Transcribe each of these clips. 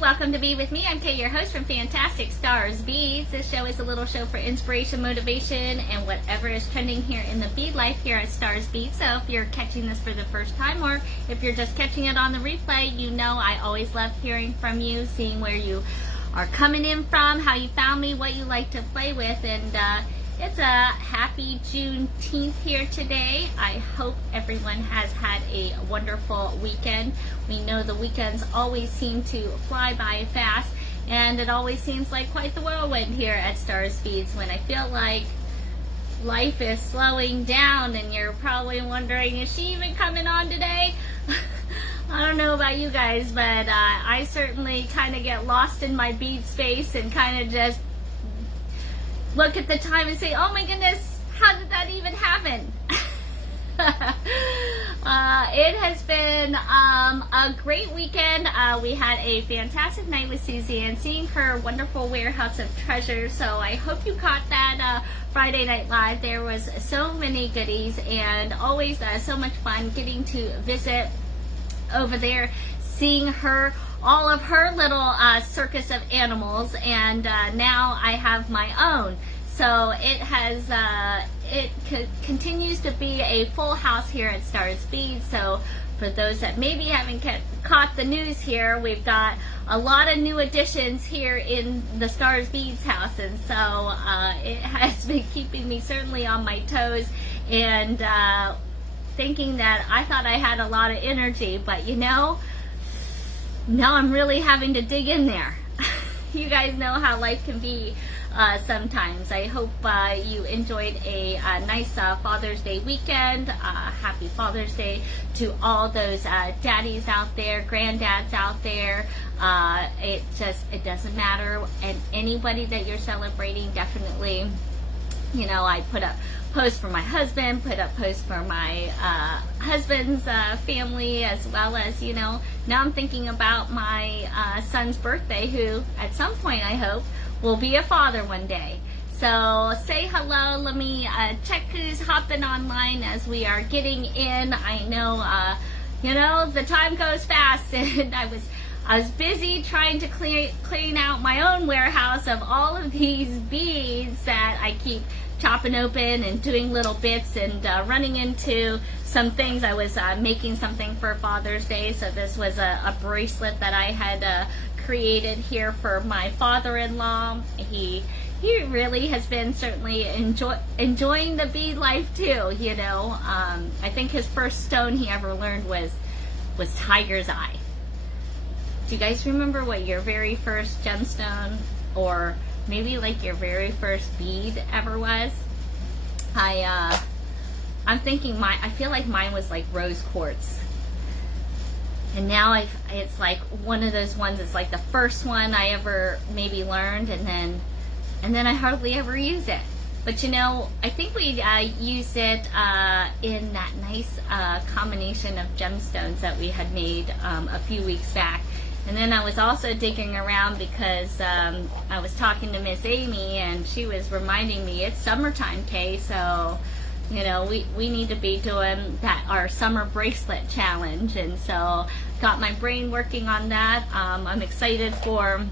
welcome to Be With Me. I'm Kay, your host from Fantastic Stars Beads. This show is a little show for inspiration, motivation, and whatever is trending here in the bead life here at Stars Beads. So if you're catching this for the first time, or if you're just catching it on the replay, you know I always love hearing from you, seeing where you are coming in from, how you found me, what you like to play with, and it's a happy Juneteenth here today. I hope everyone has had a wonderful weekend. We know the weekends always seem to fly by fast, and it always seems like quite the whirlwind here at Stars Beads when I feel like life is slowing down, and you're probably wondering, is she even coming on today? I don't know about you guys, but I certainly kind of get lost in my bead space and kind of just look at the time and say, oh my goodness, how did that even happen? It has been a great weekend. We had a fantastic night with Suzanne, seeing her wonderful warehouse of treasures. So I hope you caught that Friday Night Live. There was so many goodies, and always so much fun getting to visit over there, seeing her, all of her little circus of animals, and now I have my own. So it has, continues to be a full house here at Stars Beads. So for those that maybe haven't caught the news here, we've got a lot of new additions here in the Stars Beads house, and so it has been keeping me certainly on my toes, and thinking that I thought I had a lot of energy, but you know, now I'm really having to dig in there. You guys know how life can be sometimes. I hope you enjoyed a nice Father's Day weekend. Happy Father's Day to all those daddies out there, granddads out there. It doesn't matter, and anybody that you're celebrating, definitely, you know, I put up posts for my husband, put up posts for my husband's family, as well as, you know, now I'm thinking about my son's birthday, who at some point I hope will be a father one day. So say hello. Let me check who's hopping online as we are getting in. I know, you know, the time goes fast, and I was busy trying to clean out my own warehouse of all of these beads that I keep chopping open and doing little bits, and running into some things. I was making something for Father's Day, so this was a bracelet that I had created here for my father-in-law. He really has been certainly enjoying the bead life too, you know. I think his first stone he ever learned was tiger's eye. Do you guys remember what your very first gemstone, or maybe like your very first bead ever was? I'm thinking I feel like mine was like rose quartz. And now it's like one of those ones, it's like the first one I ever maybe learned, and then I hardly ever use it. But you know, I think we used it in that nice combination of gemstones that we had made a few weeks back. And then I was also digging around because I was talking to Miss Amy, and she was reminding me it's summertime, Kay, so you know, we need to be doing our summer bracelet challenge. And so got my brain working on that. I'm excited for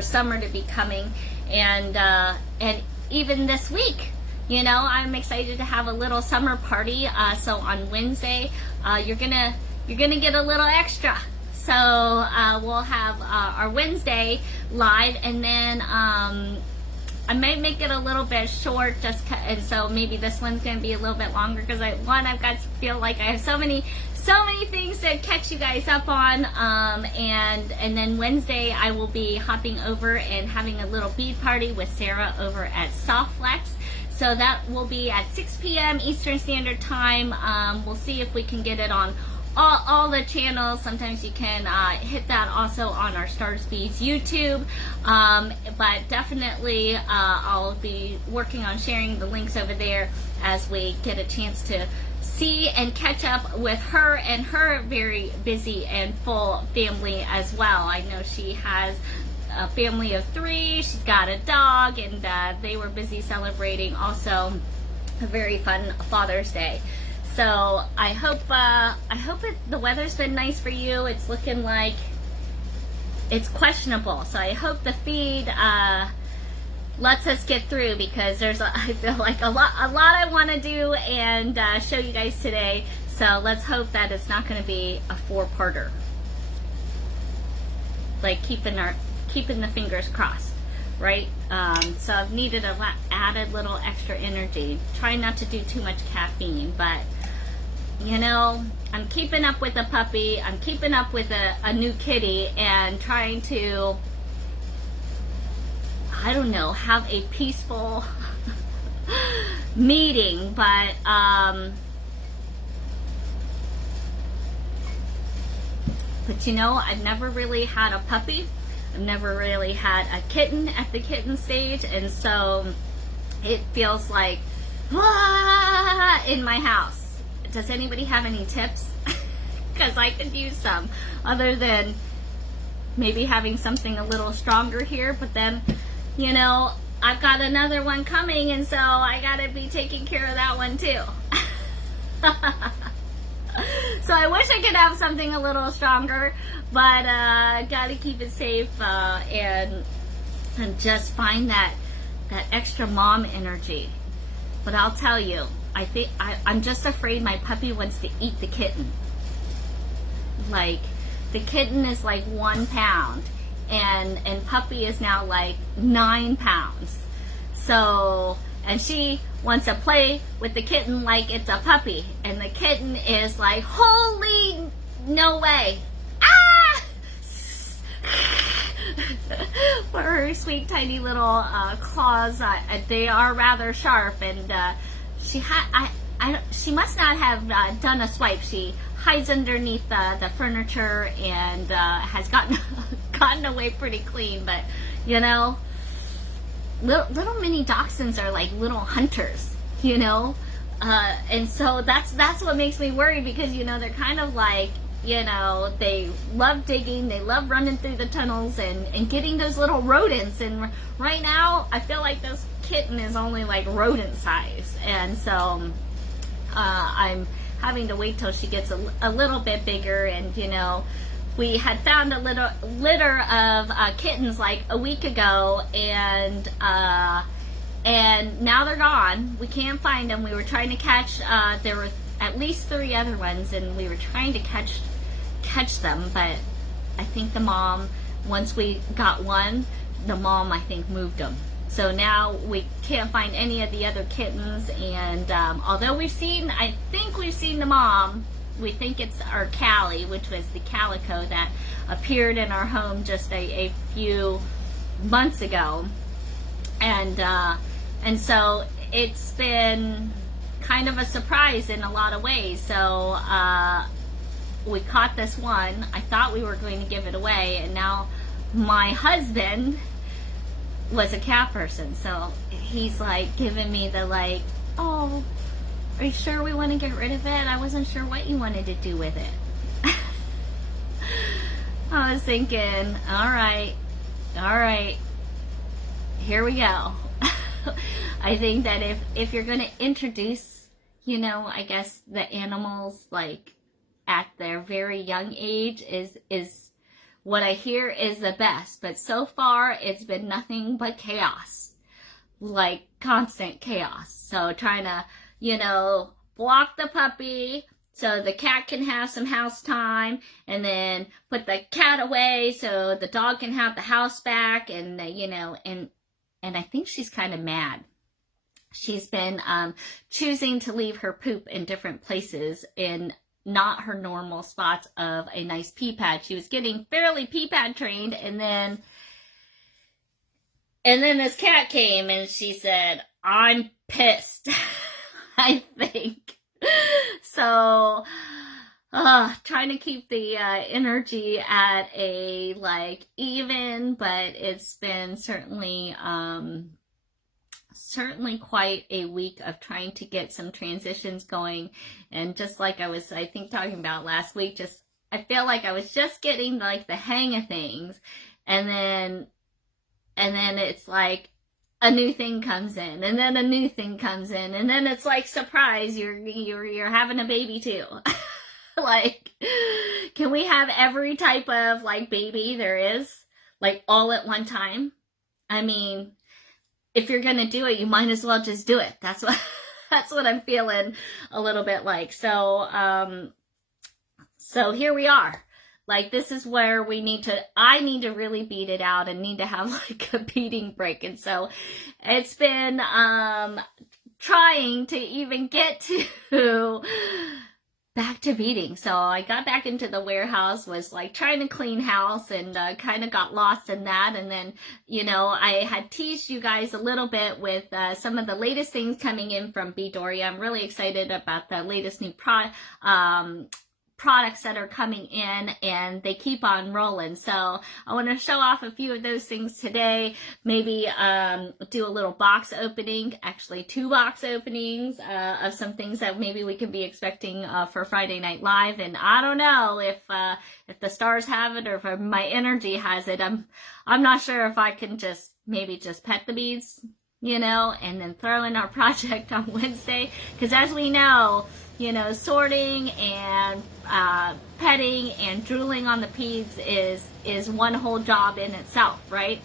summer to be coming, and even this week, you know, I'm excited to have a little summer party. So on Wednesday, you're gonna get a little extra. So we'll have our Wednesday live, and then I might make it a little bit short, and so maybe this one's going to be a little bit longer, because I've got to feel like I have so many things to catch you guys up on, and then Wednesday I will be hopping over and having a little bead party with Sarah over at Softflex. So that will be at 6 p.m. Eastern Standard Time. We'll see if we can get it on all the channels. Sometimes you can hit that also on our Stars Beads YouTube, but definitely I'll be working on sharing the links over there as we get a chance to see and catch up with her and her very busy and full family as well. I know she has a family of 3, she's got a dog, and they were busy celebrating also a very fun Father's Day. So I hope the weather's been nice for you. It's looking like it's questionable. So I hope the feed lets us get through, because I feel like a lot I want to do and show you guys today. So let's hope that it's not going to be a 4-parter. Like keeping the fingers crossed, right? So I've needed added little extra energy. Try not to do too much caffeine, but you know, I'm keeping up with the puppy. I'm keeping up with a new kitty, and trying to, I don't know, have a peaceful meeting. But you know, I've never really had a puppy. I've never really had a kitten at the kitten stage, and so it feels like in my house. Does anybody have any tips? Because I could use some, other than maybe having something a little stronger here. But then, you know, I've got another one coming, and so I gotta be taking care of that one too. So I wish I could have something a little stronger, but gotta keep it safe and just find that extra mom energy. But I'll tell you, I think I'm just afraid my puppy wants to eat the kitten. Like, the kitten is like 1 pound, and puppy is now like 9 pounds. So, and she wants to play with the kitten like it's a puppy, and the kitten is like, holy no way. Ah! For her sweet tiny little claws, they are rather sharp, and she must not have done a swipe. She hides underneath the furniture and has gotten away pretty clean. But you know, little mini dachshunds are like little hunters, you know, and so that's what makes me worry, because you know, they're kind of like, you know, they love digging, they love running through the tunnels and getting those little rodents. And right now, I feel like this kitten is only like rodent size, and so I'm having to wait till she gets a little bit bigger. And you know, we had found a little litter of kittens like a week ago, and now they're gone. We can't find them. We were trying to catch. There were at least 3 other ones, and we were trying to catch them. But I think the mom, once we got one, the mom I think moved them. So now we can't find any of the other kittens. And although I think we've seen the mom. We think it's our Callie, which was the calico that appeared in our home just a few months ago, and so it's been kind of a surprise in a lot of ways. So we caught this one. I thought we were going to give it away, and now my husband was a cat person, so he's like giving me the like, oh, are you sure we want to get rid of it? I wasn't sure what you wanted to do with it. I was thinking, all right, here we go. I think that if you're going to introduce, you know, I guess the animals like at their very young age is what I hear is the best. But so far, it's been nothing but chaos, like constant chaos. So trying to, you know, block the puppy so the cat can have some house time, and then put the cat away so the dog can have the house back. And you know, and I think she's kind of mad. She's been choosing to leave her poop in different places, in not her normal spots of a nice pee pad. She was getting fairly pee pad trained, and then this cat came and she said, I'm pissed. I think. So, trying to keep the energy at a like even, but it's been certainly quite a week of trying to get some transitions going. And just like I was, I think, talking about last week, I feel like I was just getting like the hang of things, and then it's like a new thing comes in, and then a new thing comes in, and then it's like, surprise, you're having a baby too. Like, can we have every type of like baby there is? like all at one time. I mean, if you're going to do it, you might as well just do it. That's what, that's what I'm feeling a little bit like. So, so here we are. Like, this is where I need to really beat it out and need to have like a beading break. And so it's been, trying to even get to back to beading. So I got back into the warehouse, was like trying to clean house, and kind of got lost in that. And then, you know, I had teased you guys a little bit with some of the latest things coming in from Beadoria. I'm really excited about the latest new products that are coming in, and they keep on rolling. So I want to show off a few of those things today. Maybe do a little box opening, actually 2 box openings of some things that maybe we can be expecting for Friday Night Live. And I don't know if the stars have it or if my energy has it. I'm not sure if I can maybe just pet the beads, you know, and then throw in our project on Wednesday. Because as we know, you know, sorting and petting and drooling on the beads is one whole job in itself, right?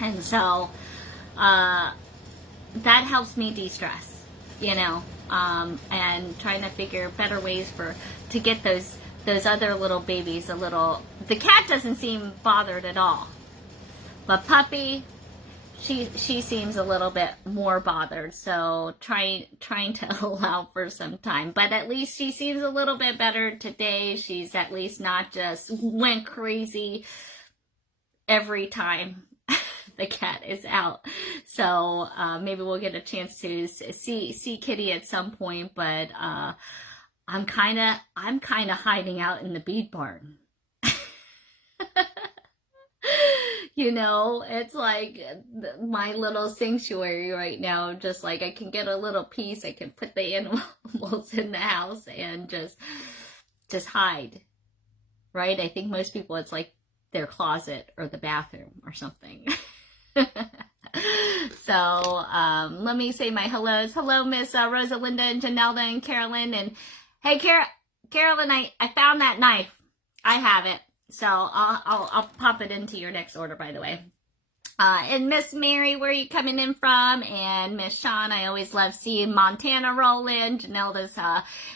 And so that helps me de-stress, you know, and trying to figure better ways to get those other little babies the cat doesn't seem bothered at all, but Puppy, she seems a little bit more bothered, so trying to allow for some time. But at least she seems a little bit better today. She's at least not just went crazy every time the cat is out. So maybe we'll get a chance to see Kitty at some point. But I'm kind of hiding out in the bead barn. You know, it's like my little sanctuary right now. Just like I can get a little piece, I can put the animals in the house and just hide, right? I think most people, it's like their closet or the bathroom or something. So let me say my hellos. Hello, Miss Rosalinda and Janelda and Carolyn. And hey, Carolyn, I found that knife. I have it. So I'll pop it into your next order, by the way. And Miss Mary, where are you coming in from? And Miss Sean, I always love seeing Montana roll in. Janelda's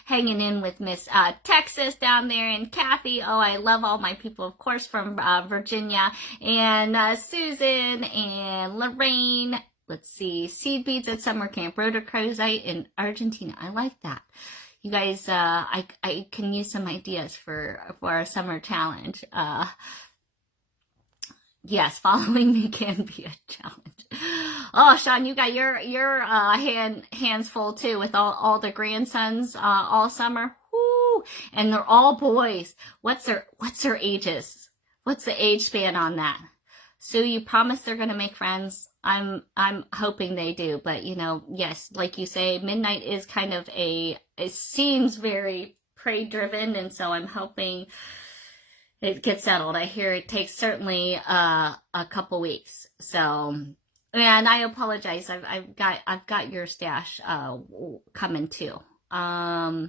hanging in with Miss Texas down there. And Kathy, oh, I love all my people, of course, from Virginia. And Susan and Lorraine. Let's see, seed beads at summer camp, rhodochrosite in Argentina. I like that. You guys, I can use some ideas for a summer challenge. Yes, following me can be a challenge. Oh, Sean, you got your hands full too with all the grandsons all summer. Woo! And they're all boys. What's their ages? What's the age span on that? Sue, you promise they're gonna make friends? I'm hoping they do, but you know, yes, like you say, midnight is kind of it seems very prey driven, and so I'm hoping it gets settled. I hear it takes certainly a couple weeks. So, and I apologize. I've got your stash coming too. I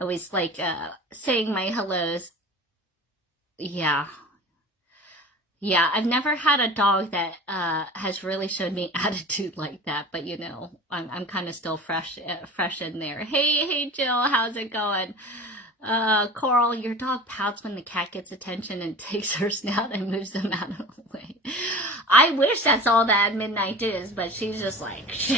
was like saying my hellos. Yeah, I've never had a dog that has really shown me attitude like that, but you know, I'm kind of still fresh in there. Hey Jill, how's it going? Coral, your dog pouts when the cat gets attention and takes her snout and moves them out of the way. I wish that's all that midnight is, but she's just like,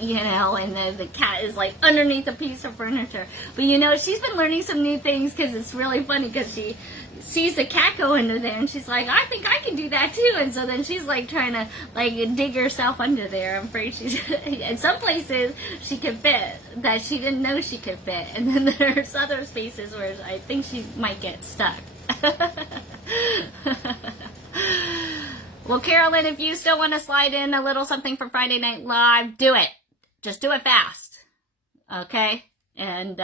you know, and the cat is like underneath a piece of furniture. But you know, she's been learning some new things because it's really funny because she sees the cat go under there and she's like, I think I can do that too. And so then she's like trying to like dig herself under there. I'm afraid she's in some places she could fit that she didn't know she could fit, and then there's other spaces where I think she might get stuck. Well, Carolyn, if you still want to slide in a little something for Friday Night Live, do it. Just do it fast, okay? And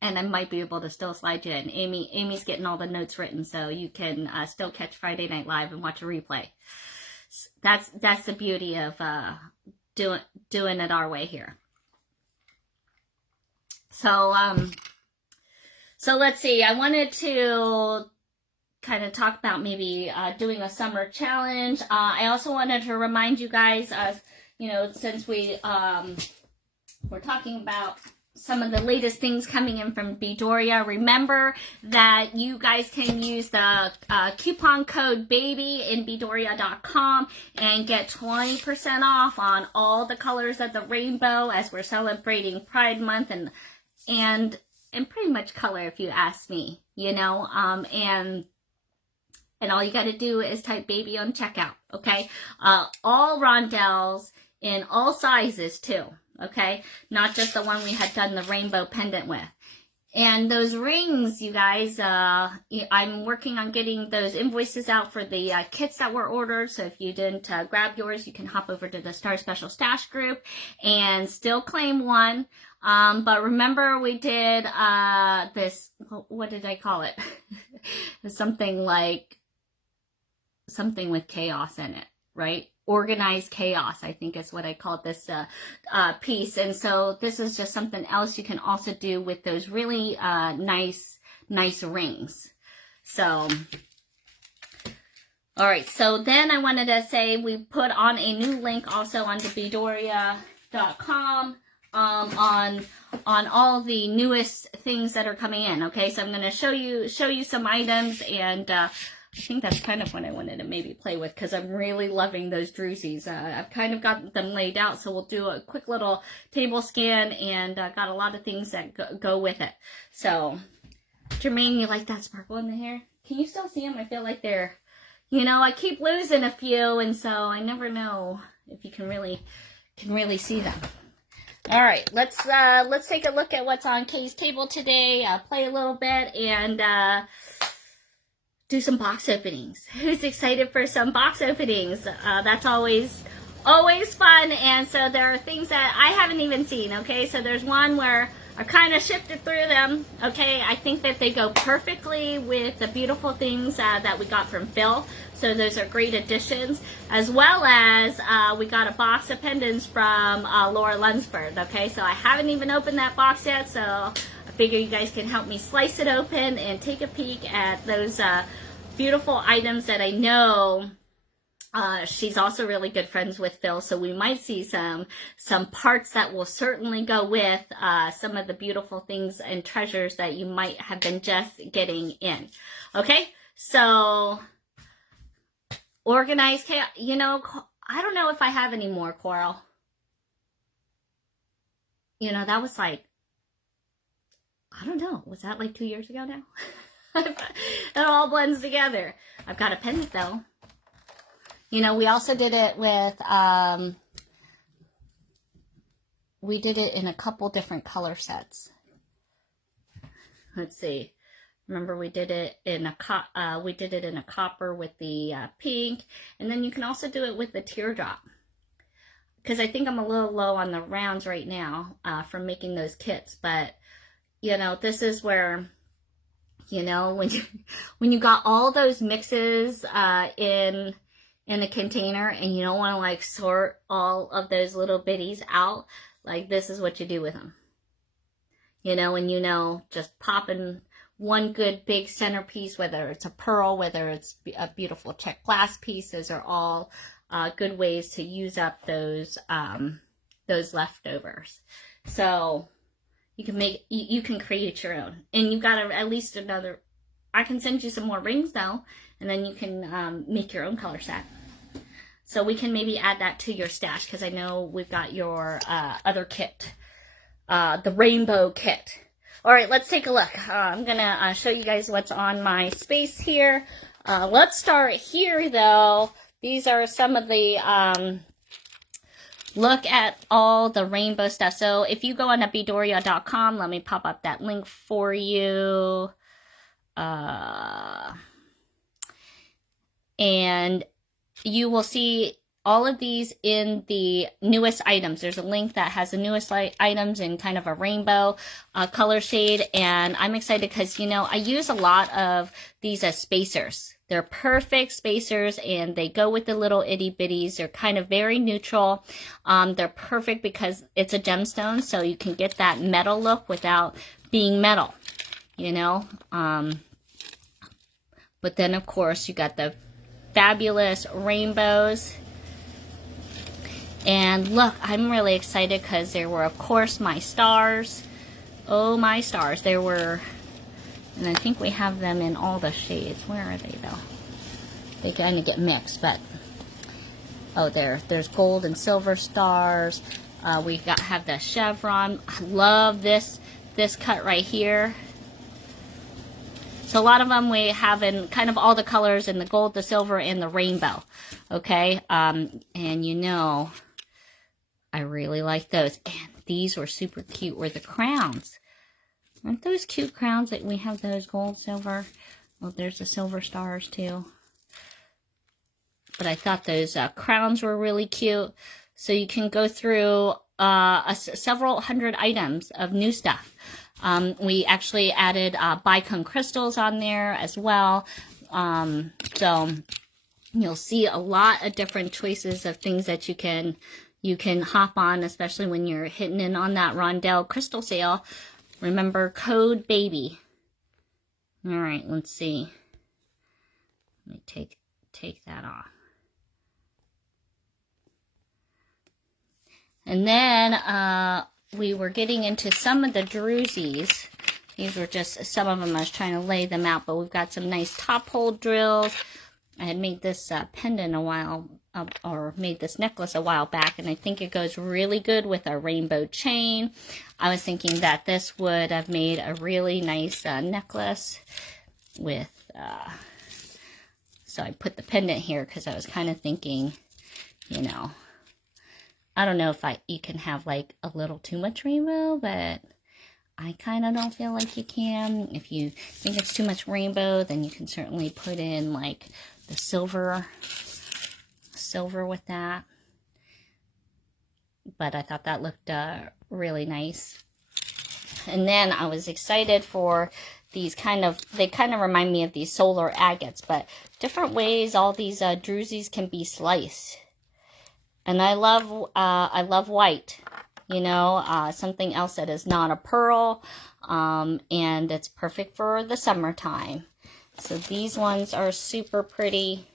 I might be able to still slide you in. Amy's getting all the notes written, so you can still catch Friday Night Live and watch a replay. That's the beauty of doing it our way here. So let's see. I wanted to kind of talk about maybe doing a summer challenge. I also wanted to remind you guys, you know, since we're talking about some of the latest things coming in from Beadoria, remember that you guys can use the coupon code BABY in Beadoria.com and get 20% off on all the colors of the rainbow as we're celebrating Pride Month and pretty much color, if you ask me, you know, and all you got to do is type baby on checkout, okay? All rondelles in all sizes too, okay? Not just the one we had done the rainbow pendant with. And those rings, you guys, I'm working on getting those invoices out for the kits that were ordered. So if you didn't grab yours, you can hop over to the Star Special Stash group and still claim one. But remember we did this, what did I call it? Something with chaos in it, right? Organized chaos, I think is what I called this piece. And so this is just something else you can also do with those really nice rings. So, all right. So then I wanted to say we put on a new link also onto Beadoria.com on all the newest things that are coming in. Okay, so I'm going to show you some items, and I think that's kind of what I wanted to maybe play with because I'm really loving those drusies. I've kind of got them laid out, so we'll do a quick little table scan, and got a lot of things that go with it. So, Jermaine, you like that sparkle in the hair? Can you still see them? I feel like they're, you know, I keep losing a few, and so I never know if you can really see them. All right, let's take a look at what's on Kay's table today. Play a little bit and do some box openings. Who's excited for some box openings? That's always fun. And so there are things that I haven't even seen. Okay, so there's one where I kind of shifted through them. Okay, I think that they go perfectly with the beautiful things that we got from Phil. So those are great additions, as well as we got a box of pendants from Laura Lunsford. Okay, so I haven't even opened that box yet, so I figure you guys can help me slice it open and take a peek at those beautiful items that I know she's also really good friends with Phil, so we might see some parts that will certainly go with some of the beautiful things and treasures that you might have been just getting in. Okay, so organized chaos. You know, I don't know if I have any more, Coral. You know, that was like, I don't know, was that like 2 years ago now? It all blends together. I've got a pendant though. You know, we also did it with, we did it in a couple different color sets. Let's see. Remember, we did it in a copper with the pink, and then you can also do it with the teardrop. Because I think I'm a little low on the rounds right now from making those kits, but you know, this is where, you know, when you got all those mixes in a container and you don't want to like sort all of those little bitties out, like this is what you do with them. You know, and you know, just popping one good big centerpiece, whether it's a pearl, whether it's a beautiful check glass piece, those are all good ways to use up those leftovers. So you can create your own, and you've got at least another. I can send you some more rings though, and then you can make your own color set. So we can maybe add that to your stash, because I know we've got your other kit, the rainbow kit. All right, let's take a look. I'm gonna show you guys what's on my space here. Let's start here though. These are some of the look at all the rainbow stuff. So if you go on to Beadoria.com, let me pop up that link for you. And you will see all of these in the newest items. There's a link that has the newest items in kind of a rainbow color shade. And I'm excited because, you know, I use a lot of these as spacers. They're perfect spacers, and they go with the little itty bitties. They're kind of very neutral. They're perfect because it's a gemstone, so you can get that metal look without being metal, you know. But then, of course, you got the fabulous rainbows. And look, I'm really excited because there were, of course, my stars. Oh, my stars. There were, and I think we have them in all the shades. Where are they, though? They kind of get mixed, but, oh, there's gold and silver stars. We have the chevron. I love this cut right here. So a lot of them we have in kind of all the colors in the gold, the silver, and the rainbow. Okay, and you know, I really like those. And these were super cute, were the crowns. Aren't those cute crowns that we have those gold, silver? Well, there's the silver stars too. But I thought those crowns were really cute. So you can go through several hundred items of new stuff. We actually added bicone crystals on there as well. So you'll see a lot of different choices of things that you can hop on, especially when you're hitting in on that Rondell crystal sale. Remember, code BABY. All right, let's see. Let me take that off. And then we were getting into some of the druzies. These were just some of them. I was trying to lay them out, but we've got some nice top hole drills. I had made this pendant a while, or made this necklace a while back, and I think it goes really good with a rainbow chain. I was thinking that this would have made a really nice necklace with, so I put the pendant here because I was kind of thinking, you know, I don't know if you can have like a little too much rainbow, but I kind of don't feel like you can. If you think it's too much rainbow, then you can certainly put in like the silver with that. But I thought that looked really nice. And then I was excited for these they kind of remind me of these solar agates, but different ways all these druzies can be sliced. And I love white, you know, something else that is not a pearl, and it's perfect for the summertime. So these ones are super pretty.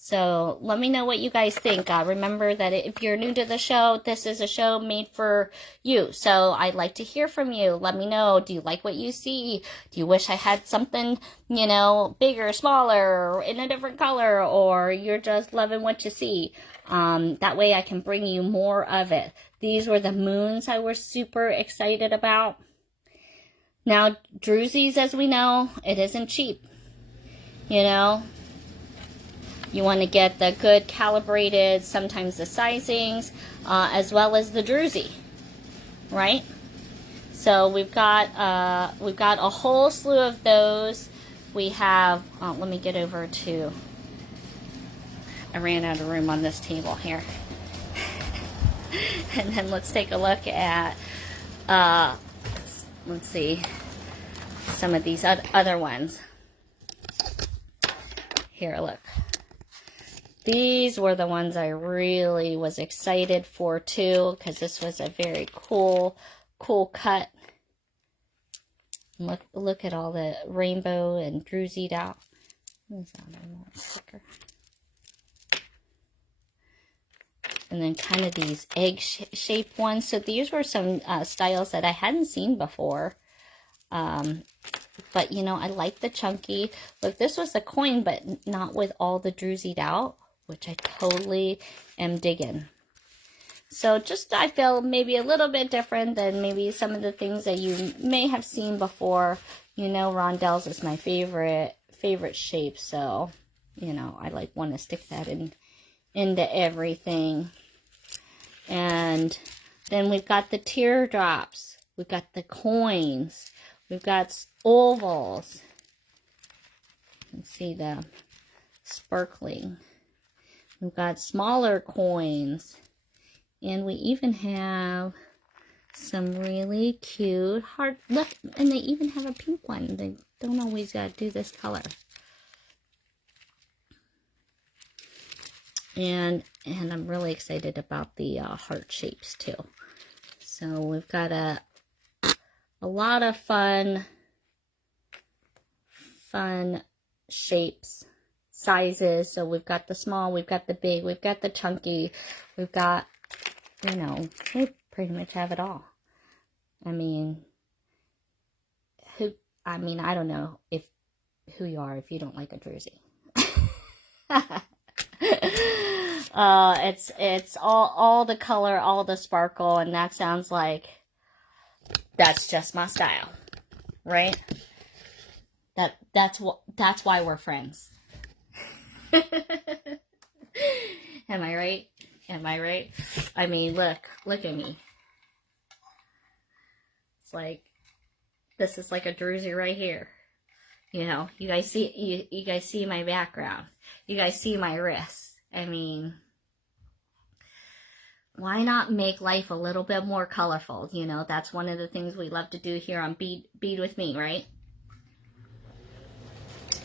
So let me know what you guys think. Remember that if you're new to the show, this is a show made for you. So I'd like to hear from you. Let me know. Do you like what you see? Do you wish I had something, you know, bigger, smaller, or in a different color, or you're just loving what you see? That way I can bring you more of it. These were the moons I was super excited about. Now, druzies, as we know, it isn't cheap, you know. You want to get the good calibrated, sometimes the sizings, as well as the druzy, right? So we've got a whole slew of those. We have, let me get over to, I ran out of room on this table here. And then let's take a look at, let's see, some of these other ones. Here, look. These were the ones I really was excited for too, because this was a very cool cut. Look at all the rainbow and druzied out. And then kind of these egg-shaped ones. So these were some styles that I hadn't seen before. But, you know, I like the chunky. Look, this was a coin, but not with all the druzied out, which I totally am digging. So just, I feel maybe a little bit different than maybe some of the things that you may have seen before. You know, rondelles is my favorite shape, so, you know, I want to stick that into everything. And then we've got the teardrops. We've got the coins. We've got ovals. Let's see the sparkling. We've got smaller coins. And we even have some really cute heart. Look, and they even have a pink one. They don't always do this color. And I'm really excited about the heart shapes too. So we've got a lot of fun fun shapes, sizes. So we've got the small, we've got the big, we've got the chunky, we've got, you know, we pretty much have it all. I mean, I don't know who you are if you don't like a druzy. It's all the color, all the sparkle, and that sounds like that's just my style, right? That's why we're friends. Am I right? Am I right? I mean, look at me. It's like, this is like a druzy right here. You know, you guys see my background. You guys see my wrists. I mean, why not make life a little bit more colorful? You know, that's one of the things we love to do here on Bead with Me, right?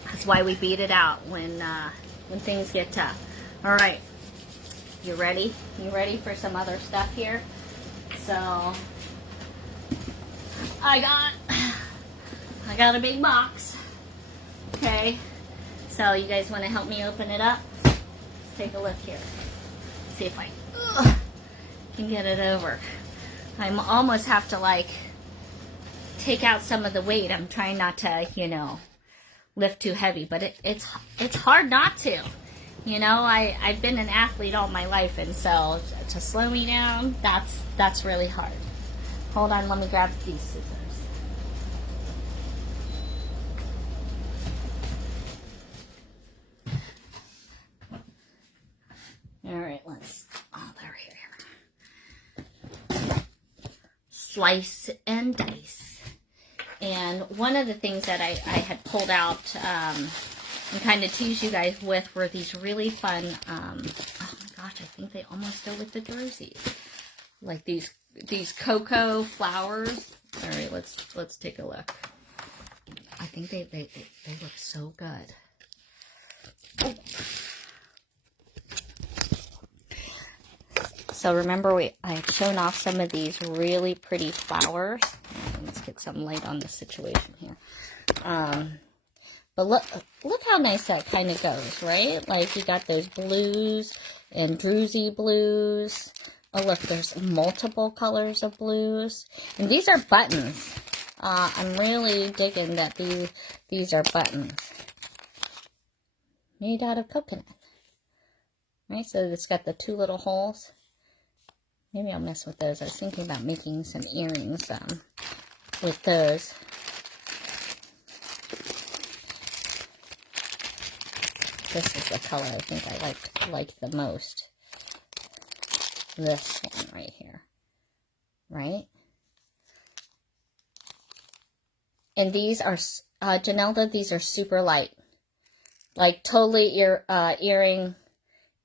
That's why we beat it out when things get tough. All right, you ready? You ready for some other stuff here? So I got a big box. Okay, so you guys want to help me open it up? Let's take a look here. See if I can get it over. I almost have to like take out some of the weight. I'm trying not to, you know, lift too heavy, but it's hard not to. You know, I've been an athlete all my life, and so to slow me down, that's really hard. Hold on, let me grab these scissors. All right, there we are. Slice and dice. And one of the things that I had pulled out and kind of tease you guys with were these really fun, oh my gosh, I think they almost go with the druzy. Like these cocoa flowers. All right, let's take a look. I think they look so good. Oh. So remember, I had shown off some of these really pretty flowers. Let's get some light on the situation here. But look how nice that kind of goes, right? Like you got those blues and druzy blues. Oh look, there's multiple colors of blues. And these are buttons. I'm really digging that these are buttons. Made out of coconut. Right, so it's got the two little holes. Maybe I'll mess with those. I was thinking about making some earrings with those. This is the color I think I like the most. This one right here. Right? And these are, Janelda, these are super light. Like totally earring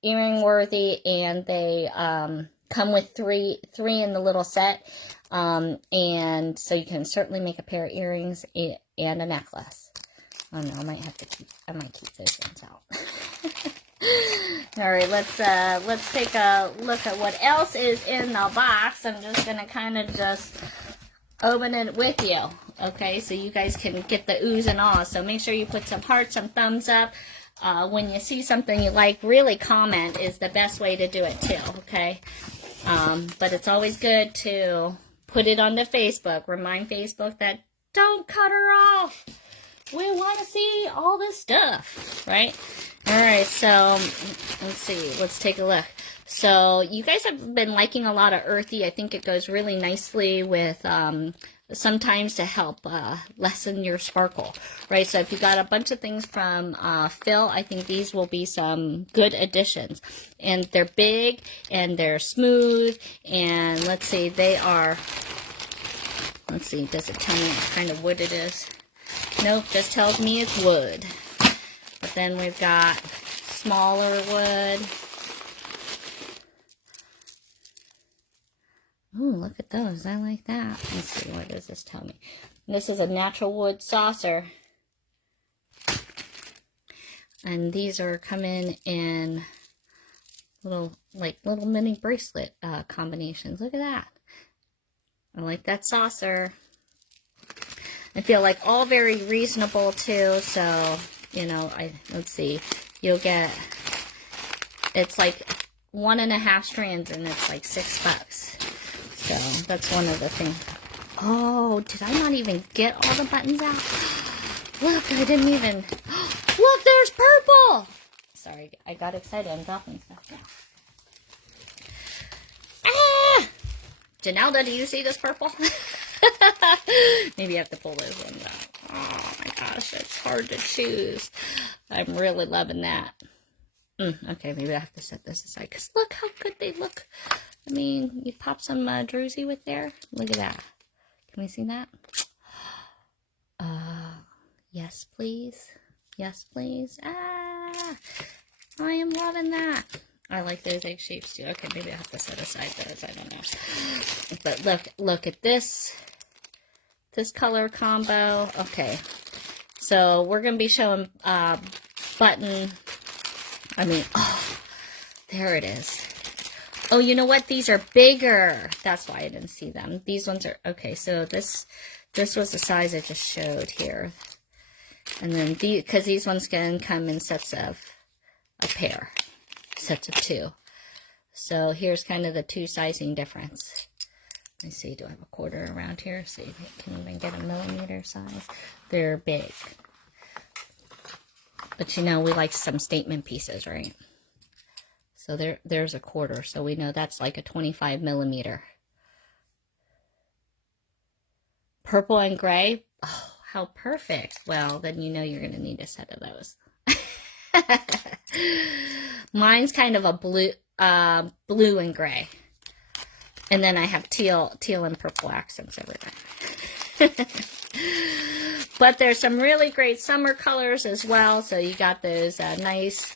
worthy, and they come with three in the little set, and so you can certainly make a pair of earrings and a necklace. Oh no, I might keep those ones out. All right, let's take a look at what else is in the box. I'm just gonna kind of just open it with you, okay? So you guys can get the oohs and ahs. So make sure you put some hearts, some thumbs up. When you see something you like, really comment is the best way to do it too, okay? But it's always good to put it onto Facebook. Remind Facebook that don't cut her off. We want to see all this stuff, right? All right, so let's see. Let's take a look. So you guys have been liking a lot of earthy. I think it goes really nicely with sometimes to help lessen your sparkle, right? So if you got a bunch of things from Phil, I think these will be some good additions. And they're big and they're smooth, and let's see, they are, let's see, does it tell me what kind of wood it is? Nope, just tells me it's wood. But then we've got smaller wood. Ooh, look at those. I like that. Let's see, what does this tell me? This is a natural wood saucer. And these are coming in little mini bracelet combinations. Look at that. I like that saucer. I feel like all very reasonable too. So, you know, let's see, you'll get, it's like 1.5 strands and it's like $6. So that's one of the things. Oh, did I not even get all the buttons out? Look, I didn't even, look, there's purple. Sorry, I got excited. I'm dropping stuff now. Ah! Janelda, do you see this purple? Maybe I have to pull those ones out. Oh my gosh, it's hard to choose. I'm really loving that. Okay, maybe I have to set this aside because look how good they look. I mean, you pop some druzy with there. Look at that. Can we see that? Yes, please. Yes, please. Ah, I am loving that. I like those egg shapes too. Okay, maybe I have to set aside those. I don't know. But look at this. This color combo. Okay. So we're going to be showing button. I mean, oh, there it is. Oh, you know what? These are bigger. That's why I didn't see them. These ones are, okay, so this was the size I just showed here. And then, because these ones can come in sets of a pair. Sets of 2. So here's kind of the 2 sizing difference. Let me see, do I have a quarter around here? See if I can even get a millimeter size. They're big. But you know, we like some statement pieces, right? So there's a quarter. So we know that's like a 25 millimeter. Purple and gray. Oh, how perfect. Well, then you know you're going to need a set of those. Mine's kind of a blue and gray. And then I have teal and purple accents everywhere. But there's some really great summer colors as well. So you got those nice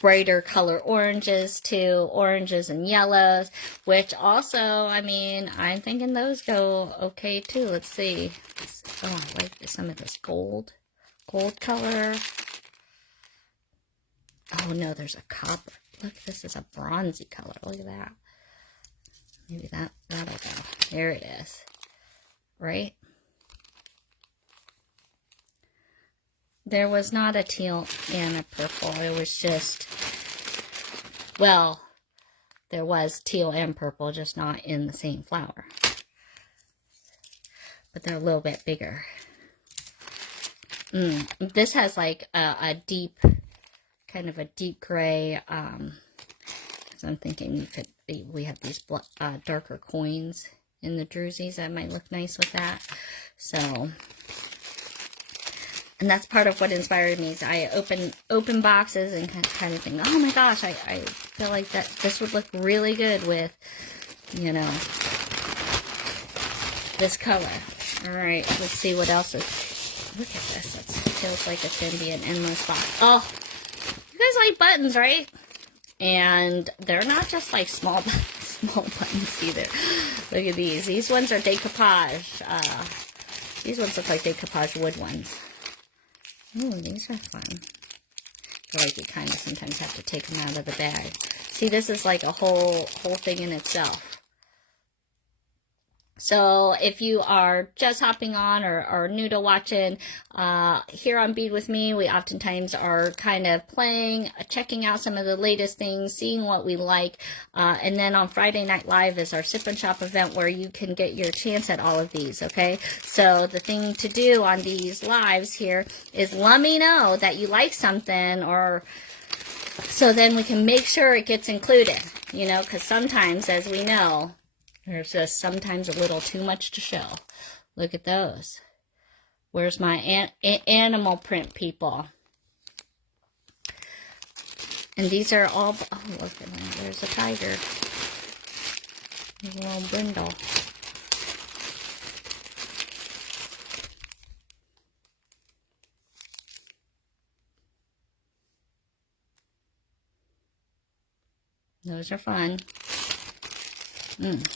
brighter color oranges too, oranges and yellows, which also, I mean, I'm thinking those go okay too. Let's see. Oh, I like some of this gold color. Oh no, there's a copper. Look, this is a bronzy color. Look at that. Maybe that'll go. There it is. Right? There was not a teal and a purple. It was just, well, there was teal and purple, just not in the same flower. But they're a little bit bigger. This has like a deep, kind of a deep gray. So I'm thinking we have these darker coins in the jerseys that might look nice with that. So, and that's part of what inspired me. Is I open boxes and kind of think, oh my gosh, I feel like this would look really good with, you know, this color. All right, let's see what else is. Look at this. It feels like it's gonna be an endless box. Oh, you guys like buttons, right? And they're not just like small buttons either. Look at these. These ones are decoupage. These ones look like decoupage wood ones. Ooh, these are fun. I feel like you kind of sometimes have to take them out of the bag. See, this is like a whole thing in itself. So if you are just hopping on or new to watching, here on Bead with me, we oftentimes are kind of playing, checking out some of the latest things, seeing what we like. And then on Friday Night Live is our Sip and Shop event where you can get your chance at all of these, okay? So the thing to do on these lives here is let me know that you like something, or so then we can make sure it gets included, you know, because sometimes, as we know, there's just sometimes a little too much to show. Look at those. Where's my animal print people? And these are all, oh, look at that. There's a tiger. There's a little brindle. Those are fun.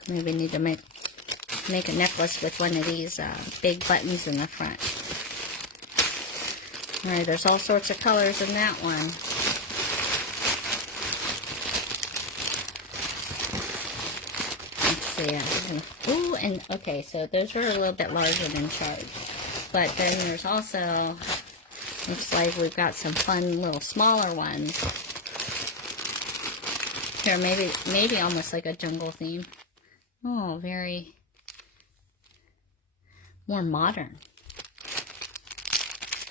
Maybe need to make a necklace with one of these big buttons in the front. Alright, there's all sorts of colors in that one. Let's So yeah, ooh, and okay, so those were a little bit larger than charged. But then there's also, looks like we've got some fun little smaller ones. Here, maybe almost like a jungle theme. Oh, very more modern.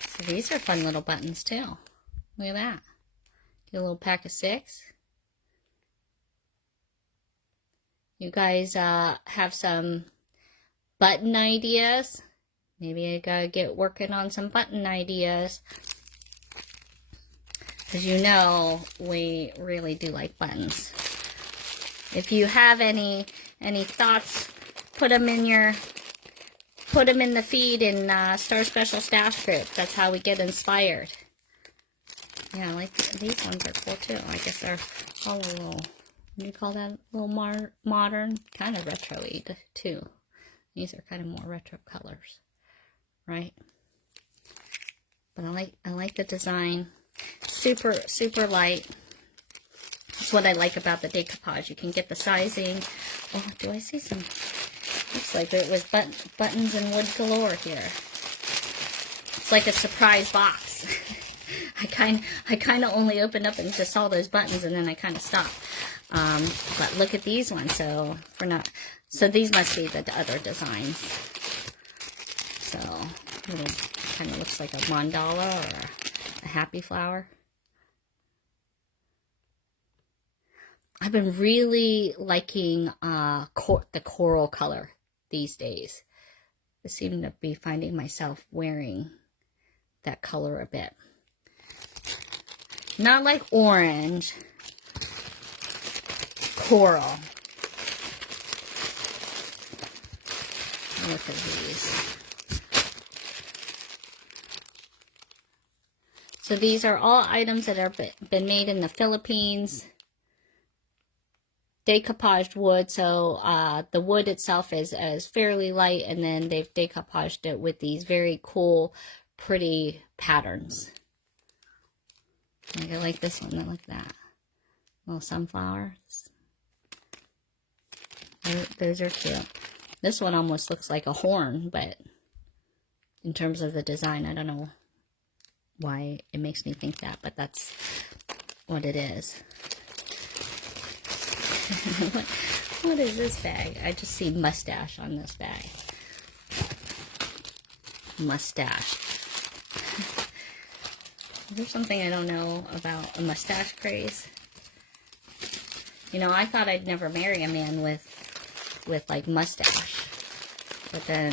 So these are fun little buttons too. Look at that. Get a little pack of 6. You guys have some button ideas? Maybe I gotta get working on some button ideas. Because you know we really do like buttons. If you have any thoughts, put them in the feed in Star Special Stash Group. That's how we get inspired. Yeah, I like these ones are cool too. I guess they're all a little, what do you call that? A little modern, kind of retro-y too. These are kind of more retro colors, right? But I like the design. Super, super light. That's what I like about the decoupage. You can get the sizing. Oh, do I see some? Looks like it was buttons and wood galore here. It's like a surprise box. I kind of only opened up and just saw those buttons, and then I kind of stopped. But look at these ones. So these must be the other designs. So it kind of looks like a mandala or a happy flower. I've been really liking the coral color these days. I seem to be finding myself wearing that color a bit. Not like orange. Coral. Look at these. So these are all items that have been made in the Philippines. Decoupaged wood, so the wood itself is fairly light, and then they've decoupaged it with these very cool, pretty patterns. Like I like this one. Look at that. Little sunflowers. Those are cute. This one almost looks like a horn, but in terms of the design, I don't know why it makes me think that, but that's what it is. What is this bag? I just see mustache on this bag. Mustache. Is there something I don't know about a mustache craze? You know, I thought I'd never marry a man with like mustache, but then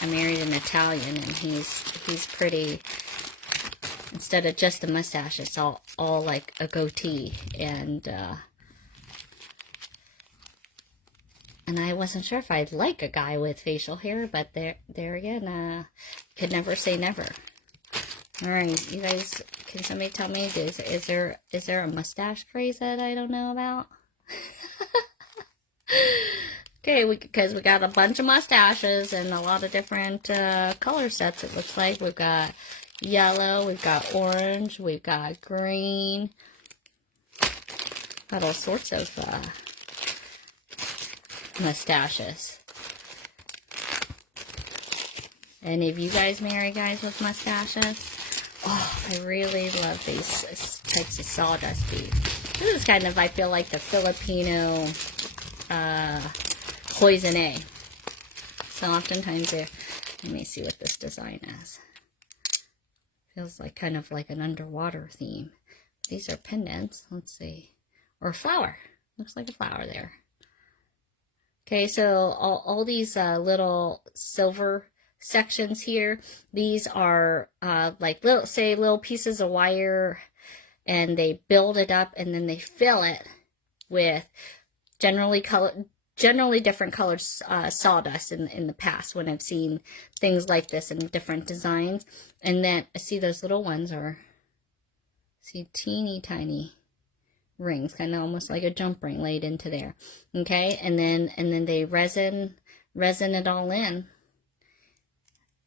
I married an Italian, and he's pretty. Instead of just a mustache, it's all like a goatee, and I wasn't sure if I'd like a guy with facial hair, but there again, could never say never. All right, you guys, can somebody tell me, is there a mustache craze that I don't know about? Okay, because we got a bunch of mustaches and a lot of different color sets. It looks like we've got yellow, we've got orange, we've got green, got all sorts of mustaches. Any of you guys marry guys with mustaches? Oh, I really love these types of sawdust beads. This is kind of, I feel like, the Filipino cloisonne. So oftentimes let me see what this design is. Feels like kind of like an underwater theme. These are pendants. Let's see. Or a flower. Looks like a flower there. Okay, so all these little silver sections here, these are like little pieces of wire, and they build it up, and then they fill it with generally different colored sawdust in the past when I've seen things like this in different designs. And then I see those little ones see teeny tiny rings, kind of almost like a jump ring laid into there. Okay, and then they resin it all in,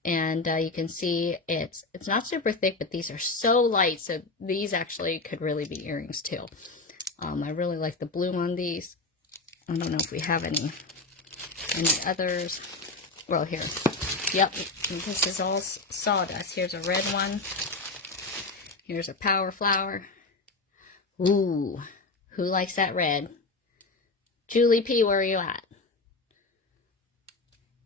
and you can see it's not super thick, but these are so light, so these actually could really be earrings too. I really like the bloom on these. I don't know if we have any others. Well, here. Yep, this is all sawdust. Here's a red one. Here's a power flower. Ooh, who likes that red? Julie P, where are you at?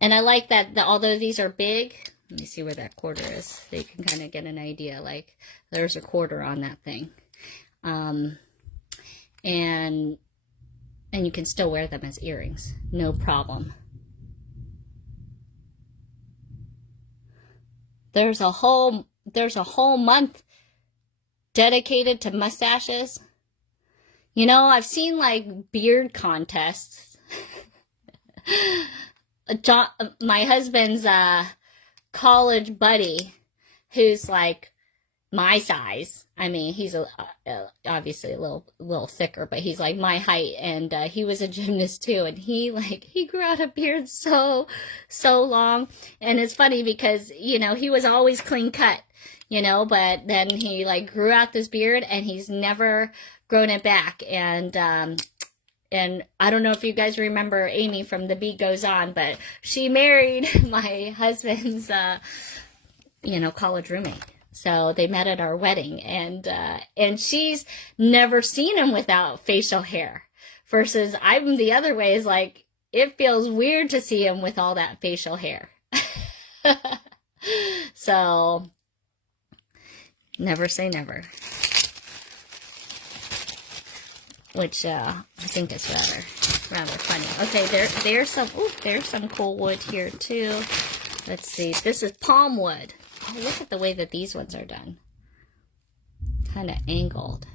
And I like that, although these are big, let me see where that quarter is, so you can kind of get an idea, like, there's a quarter on that thing. And you can still wear them as earrings, no problem. There's a whole month dedicated to mustaches. You know, I've seen like beard contests. My husband's college buddy, who's like my size. I mean, he's obviously a little thicker, but he's like my height, and he was a gymnast too. And he grew out a beard so long, and it's funny because you know he was always clean cut, you know, but then he like grew out this beard, and he's never grown it back. And I don't know if you guys remember Amy from The Bead Goes On, but she married my husband's, you know, college roommate. So they met at our wedding, and she's never seen him without facial hair. Versus I'm the other way, is like, it feels weird to see him with all that facial hair. So, never say never. Which I think is rather funny. Okay, there's some cool wood here too. Let's see. This is palm wood. Oh, look at the way that these ones are done. Kind of angled.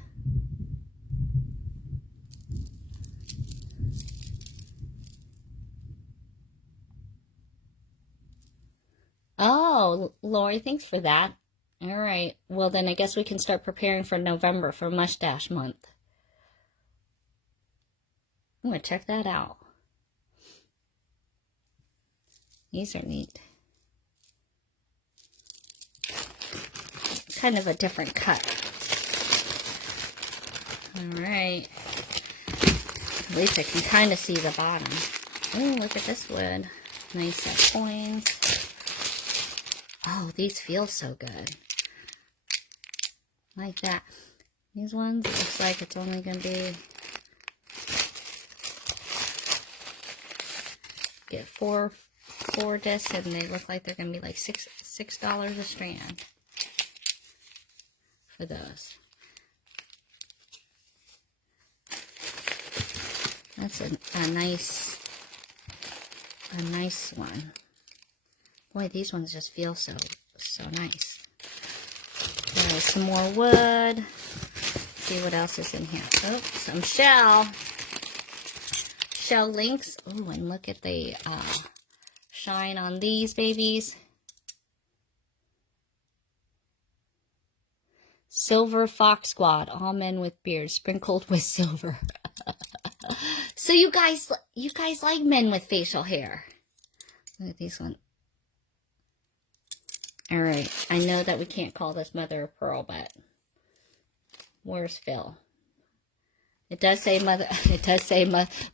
Oh, Lori, thanks for that. All right. Well, then I guess we can start preparing for November, for Mustache Month. I'm going to check that out. These are neat. Kind of a different cut. Alright. At least I can kind of see the bottom. Oh, look at this wood. Nice set coins. Oh, these feel so good. Like that. These ones, it looks like it's only going to be... Get four discs, and they look like they're going to be like $6 a strand for those. That's a nice one. Boy, these ones just feel so nice. There's some more wood. See what else is in here. Oh, some shell links. Oh, and look at the shine on these babies. Silver Fox Squad, all men with beards sprinkled with silver. So you guys like men with facial hair. Look at these ones. All right, I know that we can't call this mother of pearl, but where's Phil? It does say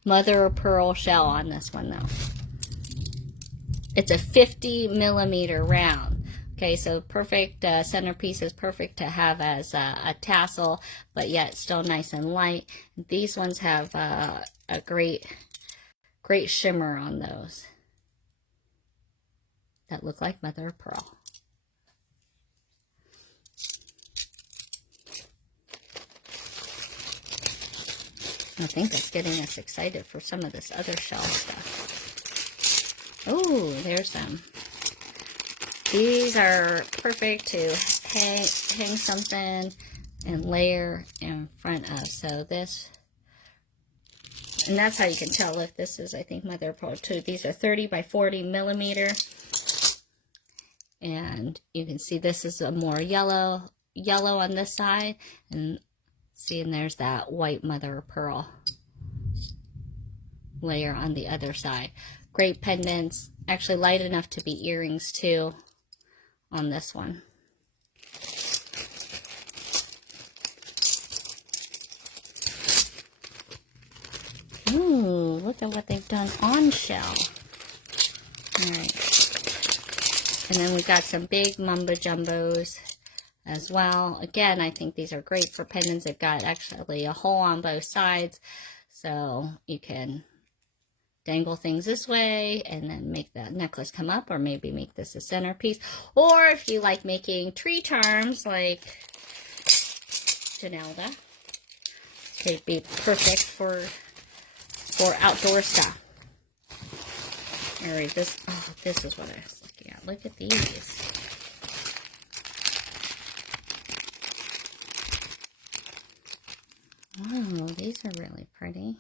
mother of pearl shell on this one though. It's a 50 millimeter round. Okay, so perfect centerpiece is perfect to have as a tassel, but yet still nice and light. These ones have a great shimmer on those that look like mother of pearl. I think that's getting us excited for some of this other shell stuff. Oh, there's some. These are perfect to hang something and layer in front of. So this, and that's how you can tell if this is, I think, mother of pearl too. These are 30 by 40 millimeter. And you can see this is a more yellow on this side. And see, and there's that white mother of pearl layer on the other side. Great pendants. Actually light enough to be earrings too on this one. Ooh, look at what they've done on shell. Alright. And then we got some big mumbo jumbos as well. Again, I think these are great for pendants. They've got actually a hole on both sides, so you can dangle things this way and then make the necklace come up, or maybe make this a centerpiece. Or if you like making tree charms like Janelda, they'd be perfect for outdoor stuff. All right, this is what I was looking at. Look at these. Oh, these are really pretty.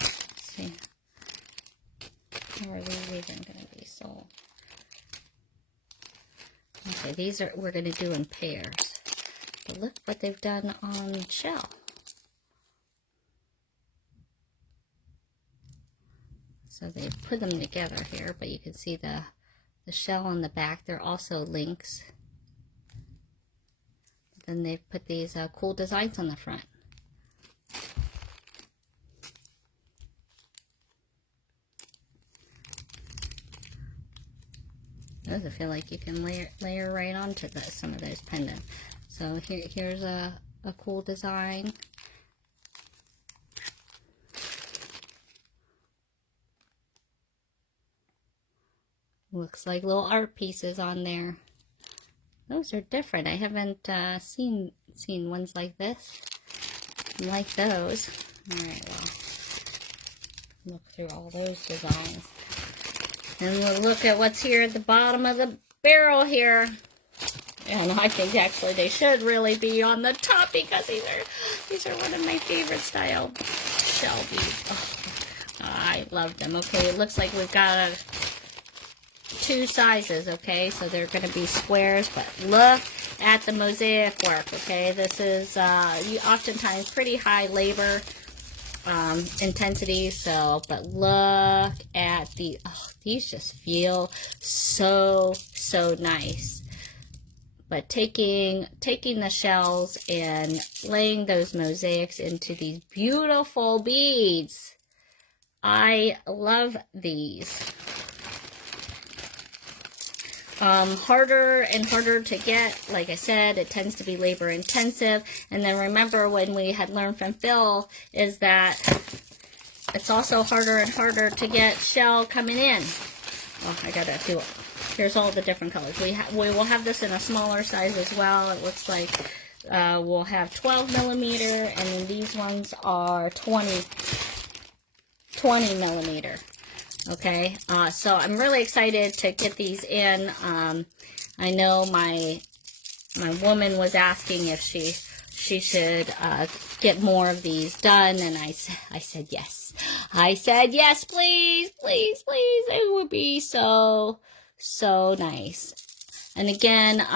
Let's see. How are these even going to be sold? Okay, these are, we're going to do in pairs. But look what they've done on shell. So they put them together here, but you can see the shell on the back. They're also links. Then they've put these cool designs on the front. Those I feel like you can layer right onto some of those pendants. So here's a cool design. Looks like little art pieces on there. Those are different. I haven't seen ones like this. Like those. Alright, well, look through all those designs. And we'll look at what's here at the bottom of the barrel here. And I think actually they should really be on the top, because these are one of my favorite style shell beads. Oh, I love them. Okay, it looks like we've got two sizes, okay, so they're going to be squares, but look at the mosaic work, okay. This is oftentimes pretty high labor intensity, so, but look at these just feel so nice. But taking the shells and laying those mosaics into these beautiful beads, I love these. Harder and harder to get. Like I said, it tends to be labor intensive. And then remember, when we had learned from Phil, is that it's also harder and harder to get shell coming in. Oh, I gotta do it. Here's all the different colors. We will have this in a smaller size as well. It looks like we'll have 12 millimeter, and then these ones are 20 millimeter. Okay, so I'm really excited to get these in. I know my woman was asking if she should get more of these done, and I said yes. I said yes, please, please, please. It would be so nice. And again,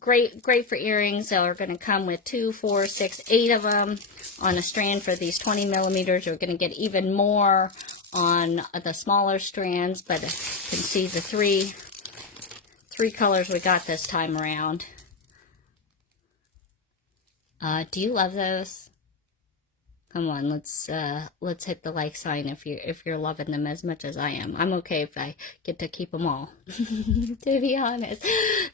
great for earrings. They're going to come with 2, 4, 6, 8 of them on a strand for these 20 millimeters. You're going to get even more on the smaller strands, but you can see the three colors we got this time around. Do you love those? Come on, let's hit the like sign if you're loving them as much as I am. I'm okay if I get to keep them all. To be honest,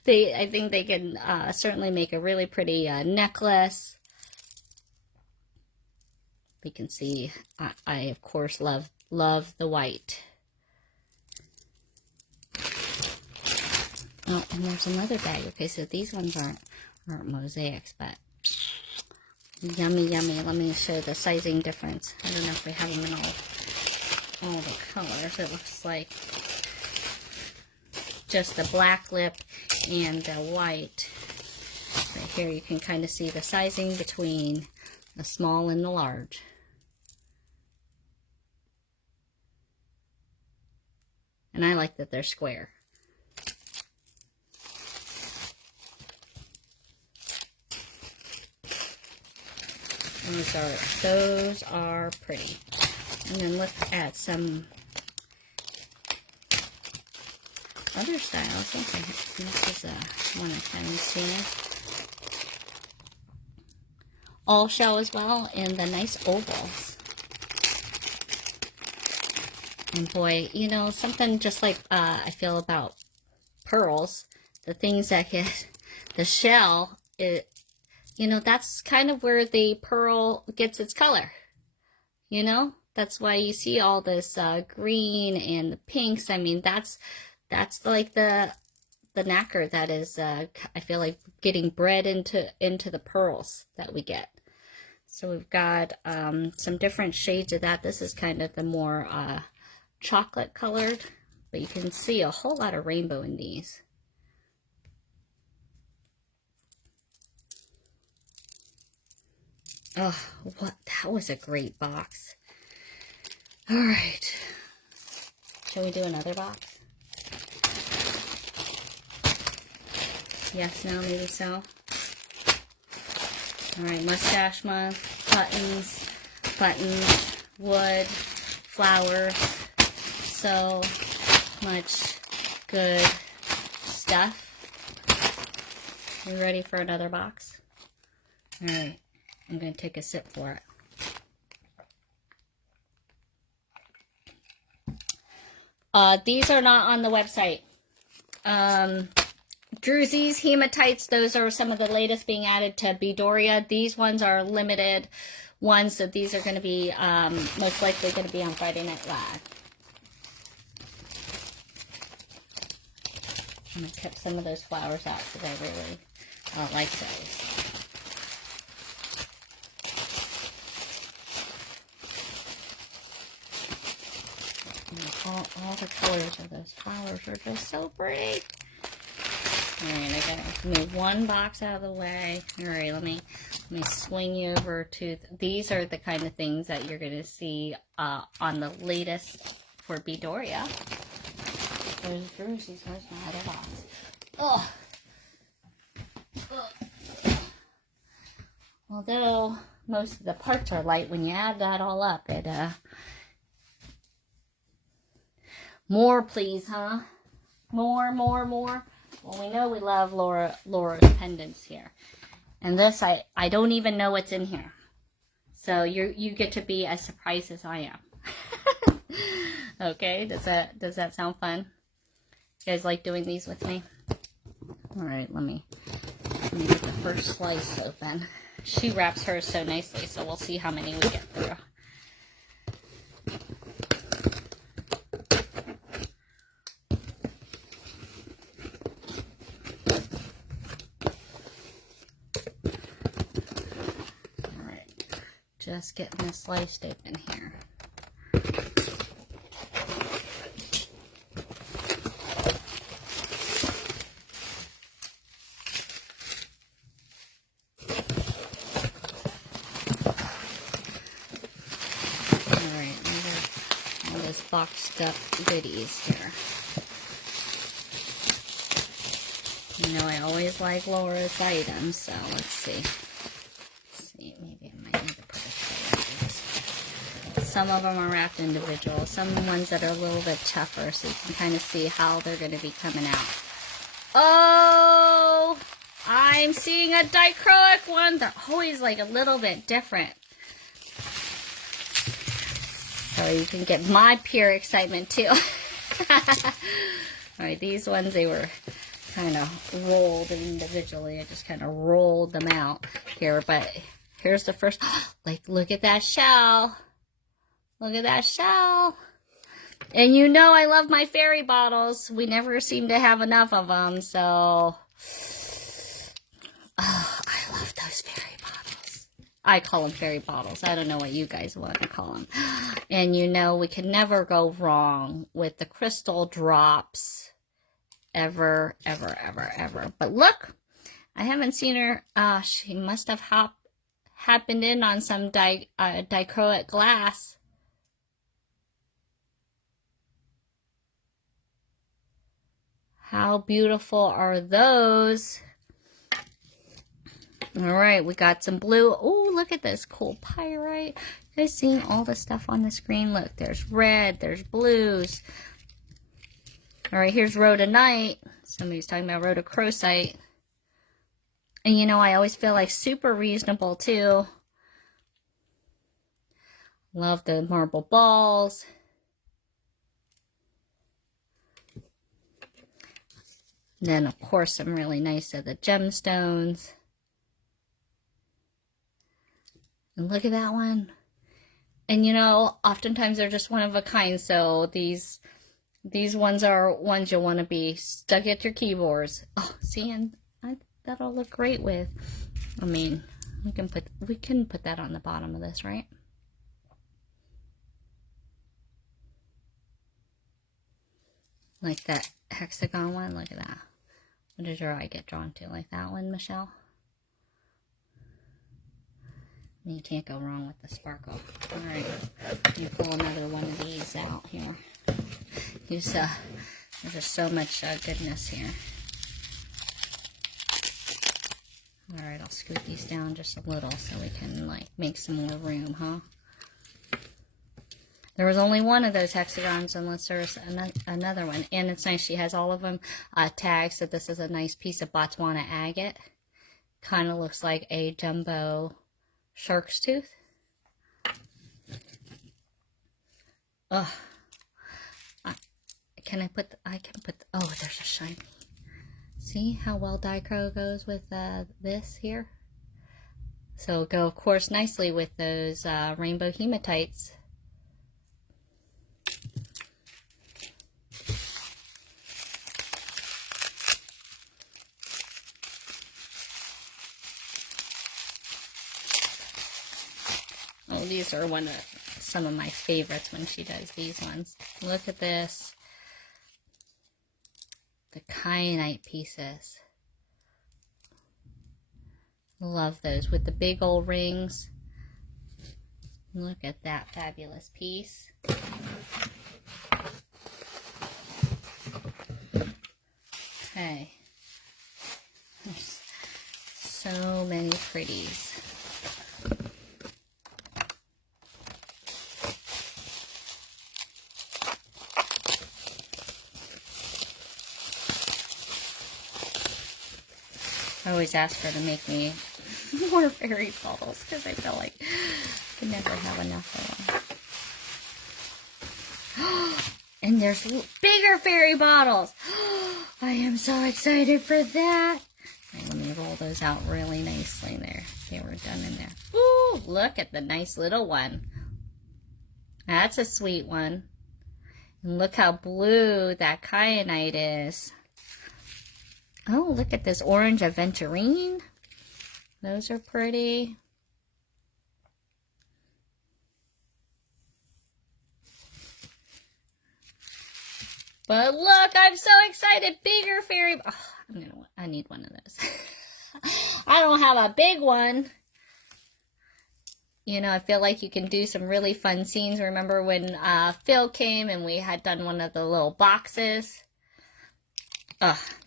I think they can certainly make a really pretty necklace. We can see I of course love the white. Oh, and there's another bag. Okay, so these ones aren't mosaics, but yummy. Let me show the sizing difference. I don't know if we have them in all the colors. It looks like just the black lip and the white. Right here you can kind of see the sizing between the small and the large. And I like that they're square. Those are pretty. And then look at some other styles. Okay, this is one I've seen. all shell as well, and the nice ovals. And boy, you know, something just like I feel about pearls, the things that get the shell, you know, that's kind of where the pearl gets its color. You know, that's why you see all this green and the pinks. I mean, that's like the nacre that is, I feel like, getting bred into the pearls that we get. So we've got some different shades of that. This is kind of the more chocolate colored, but you can see a whole lot of rainbow in these. Oh, what? That was a great box. All right. Shall we do another box? Yes, no, maybe so. All right, mustache month, buttons, wood, flowers. So much good stuff. You ready for another box? All right. I'm going to take a sip for it. These are not on the website. Drusies, hematites, those are some of the latest being added to Beadoria. These ones are limited ones, so these are going to be most likely going to be on Friday Night Live. I'm going to cut some of those flowers out because I really like those. All the colors of those flowers are just so pretty. Alright, I gotta move one box out of the way. Alright, let me swing you over to, these are the kind of things that you're gonna see on the latest for Beadoria. There's Drusies, where's my other box? Oh! Although most of the parts are light, when you add that all up, it more, please, huh? More. Well, we know we love Laura's pendants here. And this, I don't even know what's in here. So you get to be as surprised as I am. Okay, does that sound fun? You guys like doing these with me? All right, let me get the first slice open. She wraps hers so nicely, so we'll see how many we get through. Just getting this sliced open here. Alright, all this boxed up goodies here. You know, I always like Laura's items, so let's see. Maybe I might need to put a tray of these. Some of them are wrapped individual. Some ones that are a little bit tougher, so you can kind of see how they're going to be coming out. Oh, I'm seeing a dichroic one. They're always like a little bit different. So you can get my pure excitement too. Alright, these ones, they were kind of rolled individually. I just kind of rolled them out here, but here's the first. Like, look at that shell. Look at that shell. And you know I love my fairy bottles. We never seem to have enough of them, so I love those fairy bottles. I call them fairy bottles. I don't know what you guys want to call them. And you know we can never go wrong with the crystal drops. Ever. But look, I haven't seen her. She must have happened in on some dichroic glass. How beautiful are those? All right, we got some blue. Oh, look at this cool pyrite. You guys seeing all the stuff on the screen? Look, there's red, there's blues. All right, here's rhodonite. Somebody's talking about rhodochrosite. And you know, I always feel like super reasonable too. Love the marble balls. Then, of course, some really nice of the gemstones. And look at that one. And you know, oftentimes they're just one of a kind. So these ones are ones you'll want to be stuck at your keyboards. Oh, see, and that'll look great with. I mean, we can put that on the bottom of this, right? Like that hexagon one. Look at that. What does your eye get drawn to? Like that one, Michelle? You can't go wrong with the sparkle. Alright, let me pull another one of these out here. There's just so much goodness here. Alright, I'll scoot these down just a little so we can like make some more room, huh? There was only one of those hexagons unless there's another one. And it's nice, she has all of them tagged, so this is a nice piece of Botswana agate. Kind of looks like a jumbo shark's tooth. Oh, I can put, oh, there's a shiny. See how well dichro goes with this here? So go, of course, nicely with those rainbow hematites. Oh, these are some of my favorites when she does these ones. Look at this. The kyanite pieces. Love those with the big old rings. Look at that fabulous piece. Okay. There's so many pretties. I always ask her to make me more fairy balls because I feel like I can never have enough of them. And there's bigger fairy bottles. I am so excited for that. Okay, let me roll those out really nicely there. They were done in there. Ooh, look at the nice little one. That's a sweet one. And look how blue that kyanite is. Oh, look at this orange aventurine. Those are pretty. But look, I'm so excited. Bigger fairy. Oh, I need one of those. I don't have a big one. You know, I feel like you can do some really fun scenes. Remember when Phil came and we had done one of the little boxes?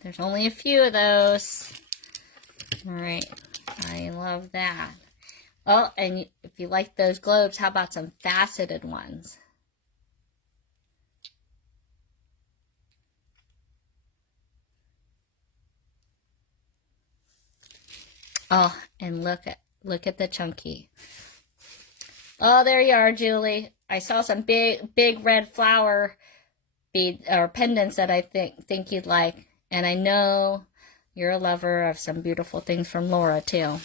There's only a few of those. All right. I love that. Oh, and if you like those globes, how about some faceted ones? Oh, and look at the chunky. Oh, there you are, Julie. I saw some big red flower bead or pendants that I think you'd like, and I know you're a lover of some beautiful things from Laura too.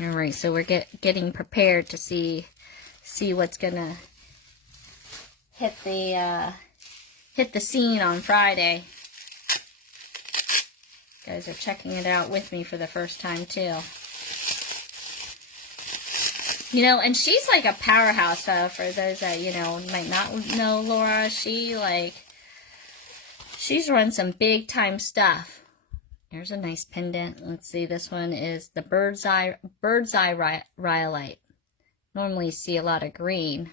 All right, so we're getting prepared to see what's gonna hit the scene on Friday. You guys are checking it out with me for the first time too. You know, and she's like a powerhouse, for those that, you know, might not know Laura. She's run some big time stuff. Here's a nice pendant. Let's see, this one is the bird's eye rhyolite. Normally you see a lot of green.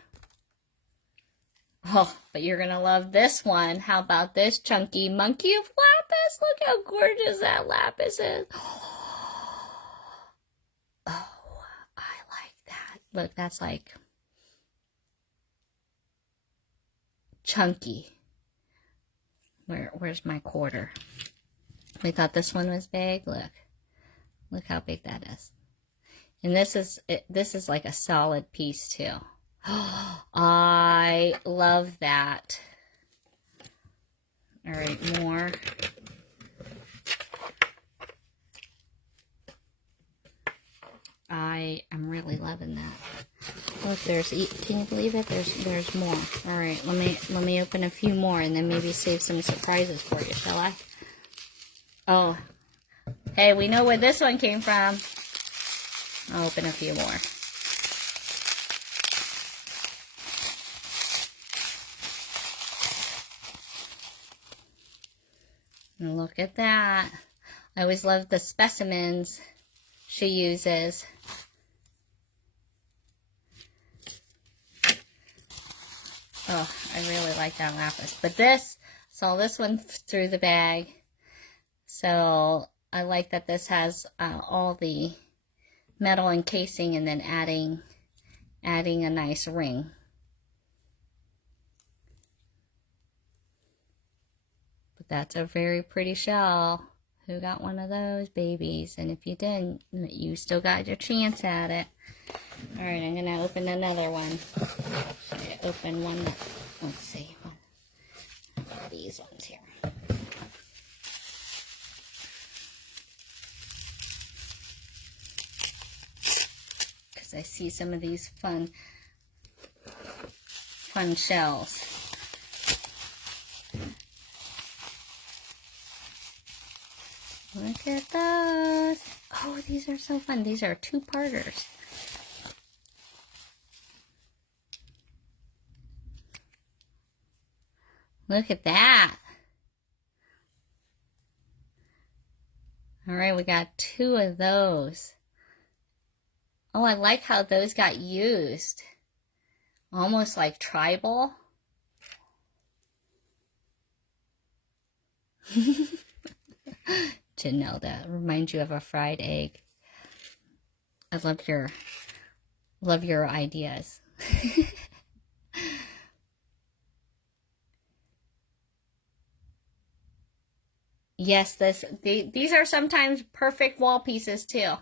Oh, but you're going to love this one. How about this chunky monkey of lapis? Look how gorgeous that lapis is. Oh, I like that. Look, that's like chunky. Where's my quarter? We thought this one was big. Look how big that is. And this is like a solid piece too. I love that. All right, more. I am really loving that. Look, can you believe it? There's more. All right, let me open a few more and then maybe save some surprises for you, shall I? Oh, hey, we know where this one came from. I'll open a few more. And look at that. I always love the specimens she uses. Oh, I really like that lapis. But saw this one through the bag. So I like that this has all the metal encasing and then adding a nice ring. But that's a very pretty shell. Who got one of those babies? And if you didn't, you still got your chance at it. All right, I'm gonna open another one. I open one. Let's see, these ones here. Because I see some of these fun shells. Look at those. Oh, these are so fun. These are two-parters. Look at that. All right, we got two of those. Oh, I like how those got used. Almost like tribal. Janelle, that reminds you of a fried egg. I love your ideas. Yes, these are sometimes perfect wall pieces too.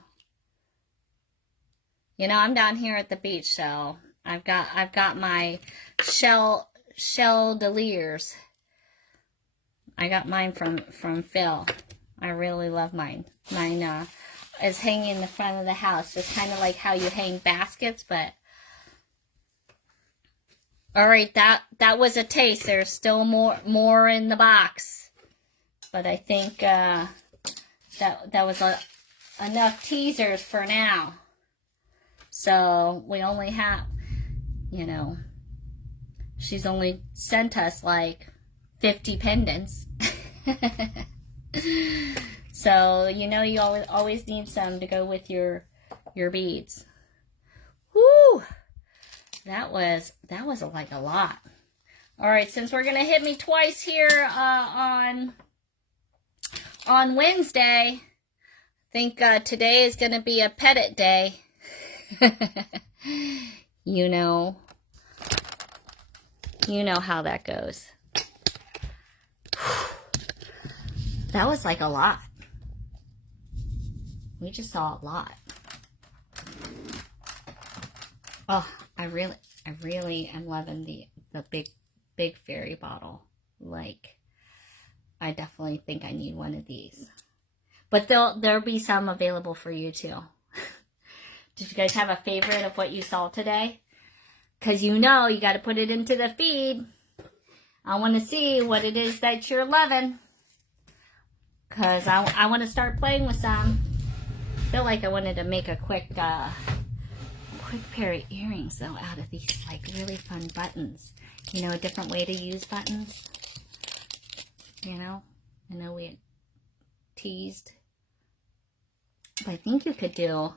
You know, I'm down here at the beach, so I've got my chandeliers. I got mine from Phil. I really love mine. Mine is hanging in the front of the house, just kind of like how you hang baskets, but all right, that was a taste. There's still more in the box, but I think that was enough teasers for now. So we only have, you know, she's only sent us like 50 pendants. So, you know, you always need some to go with your beads. Woo! That was like a lot. All right, since we're gonna hit me twice here on Wednesday, I think today is gonna be a pettit day. You know how that goes. That was like a lot. We just saw a lot. Oh, I really am loving the big fairy bottle. Like, I definitely think I need one of these. But there'll be some available for you too. Did you guys have a favorite of what you saw today? Because you know you got to put it into the feed. I want to see what it is that you're loving. Because I want to start playing with some. I feel like I wanted to make a quick pair of earrings, though, out of these, like, really fun buttons. You know, a different way to use buttons. You know? I know we had teased. But I think you could do...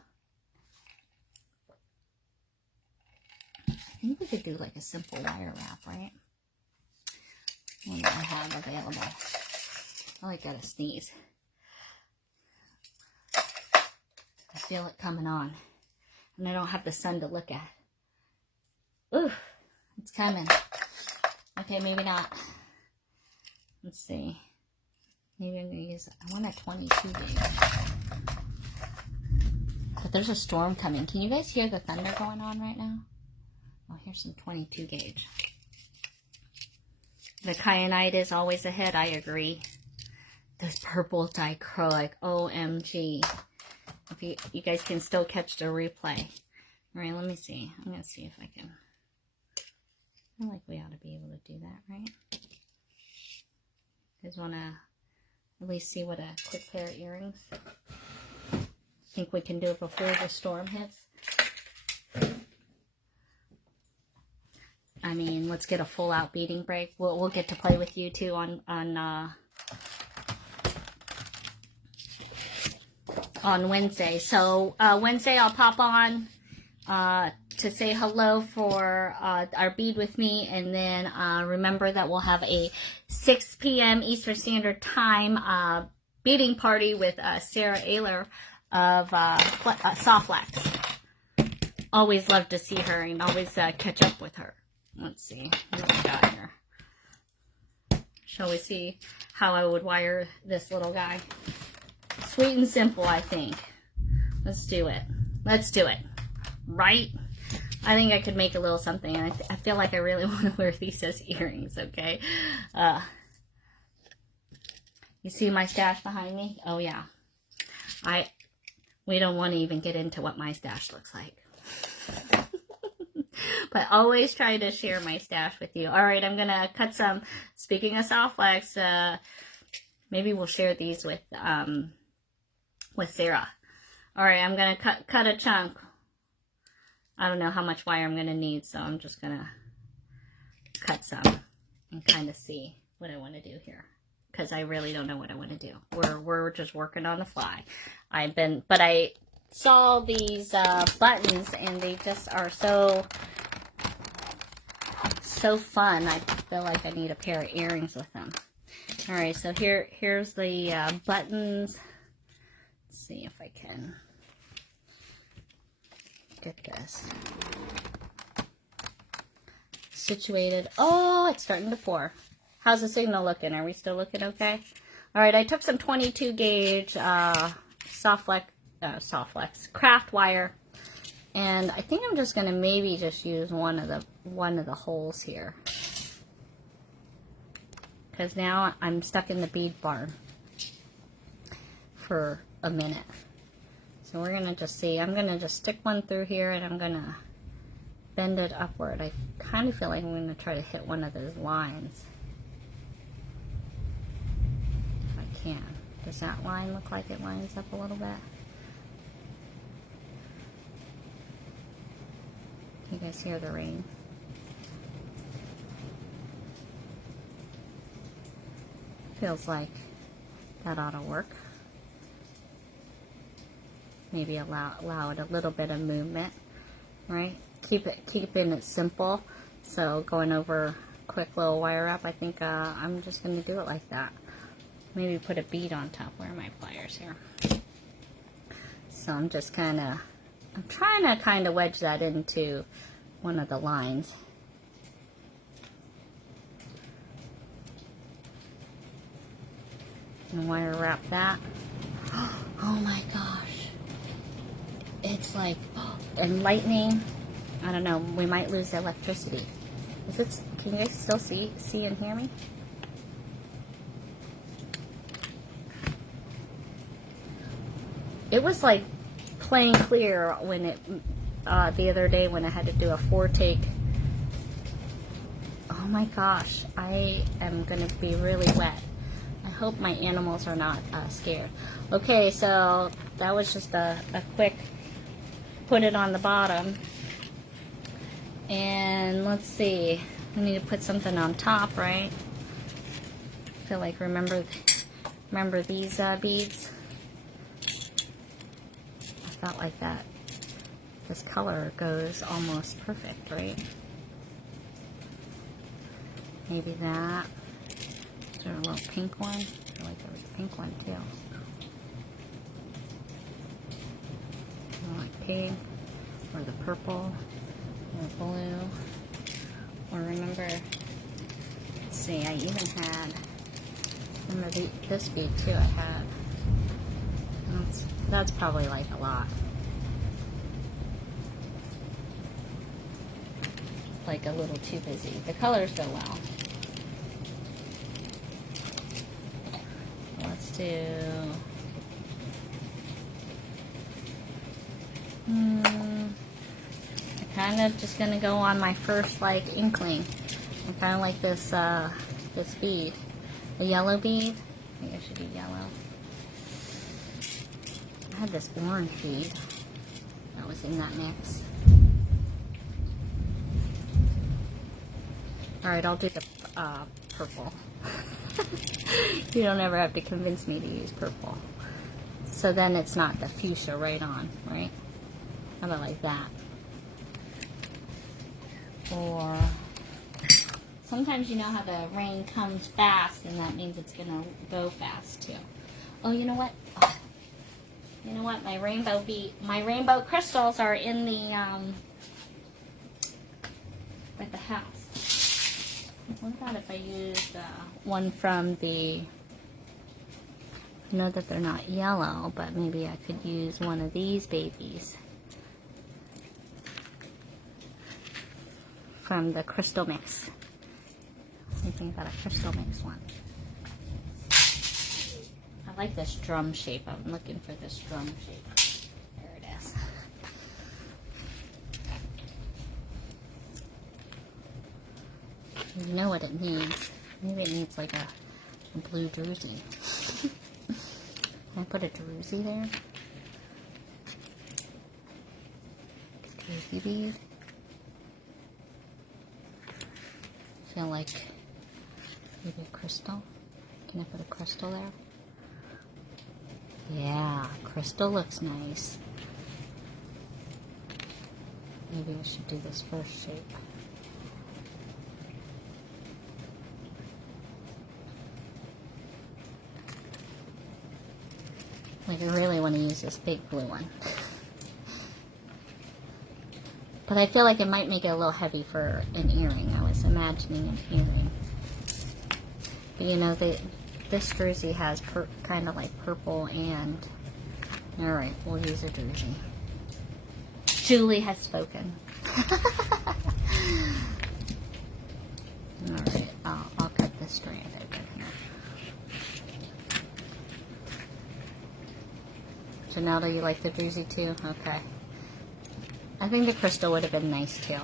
I think we could do like a simple wire wrap, right? What do I have available? Oh, I gotta sneeze. I feel it coming on. And I don't have the sun to look at. Ooh, it's coming. Okay, maybe not. Let's see. Maybe I'm going to use, I want a 22 gauge. But there's a storm coming. Can you guys hear the thunder going on right now? Oh, here's some 22 gauge. The kyanite is always ahead, I agree. This purple dichroic, OMG. If you guys can still catch the replay. All right, let me see. I'm going to see if I can. I feel like we ought to be able to do that, right? You guys want to at least see what a quick pair of earrings? Think we can do it before the storm hits? I mean, let's get a full out beading break. We'll get to play with you too on Wednesday. So Wednesday I'll pop on to say hello for our Bead with Me, and then remember that we'll have a 6 p.m. Eastern Standard Time beading party with Sarah Ayler of Soft Wax. Always love to see her and always catch up with her. Let's see what we got here. Shall we see how I would wire this little guy? Sweet and simple, I think. Let's do it. Let's do it. Right? I think I could make a little something. And I feel like I really want to wear these as earrings, okay? You see my stash behind me? Oh, yeah. We don't want to even get into what my stash looks like. But always try to share my stash with you. All right, I'm going to cut some. Speaking of soft wax, maybe we'll share these with Sarah. All right, I'm going to cut a chunk. I don't know how much wire I'm going to need, so I'm just going to cut some and kind of see what I want to do here, because I really don't know what I want to do. We're just working on the fly. But I saw these buttons, and they just are so fun. I feel like I need a pair of earrings with them. All right, so here's the buttons. Let's see if I can get this situated. Oh, it's starting to pour. How's the signal looking? Are we still looking okay? All right, I took some 22 gauge soft flex craft wire, and I think I'm just gonna maybe just use one of the holes here, because now I'm stuck in the bead barn for a minute. So we're gonna just see. I'm gonna just stick one through here, and I'm gonna bend it upward. I kind of feel like I'm gonna try to hit one of those lines. If I can. Does that line look like it lines up a little bit? You guys hear the rain? Feels like that ought to work. Maybe allow it a little bit of movement, right? Keeping it simple. So going over quick little wire wrap, I think I'm just going to do it like that. Maybe put a bead on top. Where are my pliers here? So I'm just I'm trying to kind of wedge that into one of the lines. And wire wrap that. Oh my gosh. It's like, and lightning. I don't know, we might lose the electricity. Can you guys still see and hear me? It was like plain clear when it, the other day when I had to do a 4-take. Oh my gosh, I am going to be really wet. I hope my animals are not scared. Okay, so that was just a quick put it on the bottom. And let's see, we need to put something on top, right? I feel like remember these beads? I felt like that. This color goes almost perfect, right? Maybe that. Is there a little pink one? I feel like there was a pink one too. Like pink, or the purple, or blue, or remember, let's see, I even had Remember this bead too I had. That's probably like a lot. Like a little too busy. The colors go well. Let's do... I'm kind of just gonna go on my first like inkling. I kind of like this this bead, a yellow bead. I think it should be yellow. I had this orange bead that was in that mix. All right, I'll do the purple. You don't ever have to convince me to use purple. So then it's not the fuchsia right on, right? How about like that? Or sometimes you know how the rain comes fast, and that means it's gonna go fast too. Oh, you know what? Oh, you know what? My rainbow crystals are in the at the house. What about if I used one from the? I know that they're not yellow, but maybe I could use one of these babies from the crystal mix. I think I got a crystal mix one. I like this drum shape. I'm looking for this drum shape. There it is. You know what it needs? Maybe it needs like a blue druzy. Can I put a druzy there? Druzy bead. Feel like maybe a crystal. Can I put a crystal there? Yeah, crystal looks nice. Maybe I should do this first shape. Like I really want to use this big blue one. But I feel like it might make it a little heavy for an earring. I was imagining an earring. But you know, this druzy has kind of like purple and... Alright, we'll use a druzy. Julie has spoken. Alright, I'll cut this strand open here. Janelle, you like the druzy too? Okay. I think the crystal would have been nice too.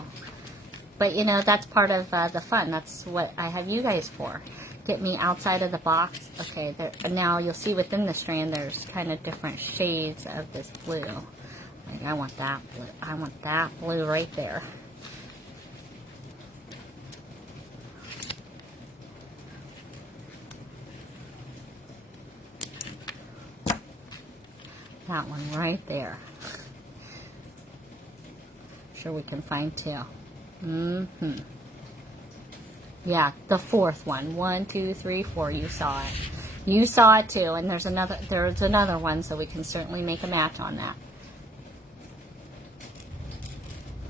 But you know, that's part of the fun. That's what I have you guys for. Get me outside of the box. Okay, now you'll see within the strand there's kind of different shades of this blue. Like I want that blue. I want that blue right there. That one right there. Sure we can find two. Yeah, the fourth one. 1, 2, 3, 4. You saw it. You saw it too. And there's another one, so we can certainly make a match on that.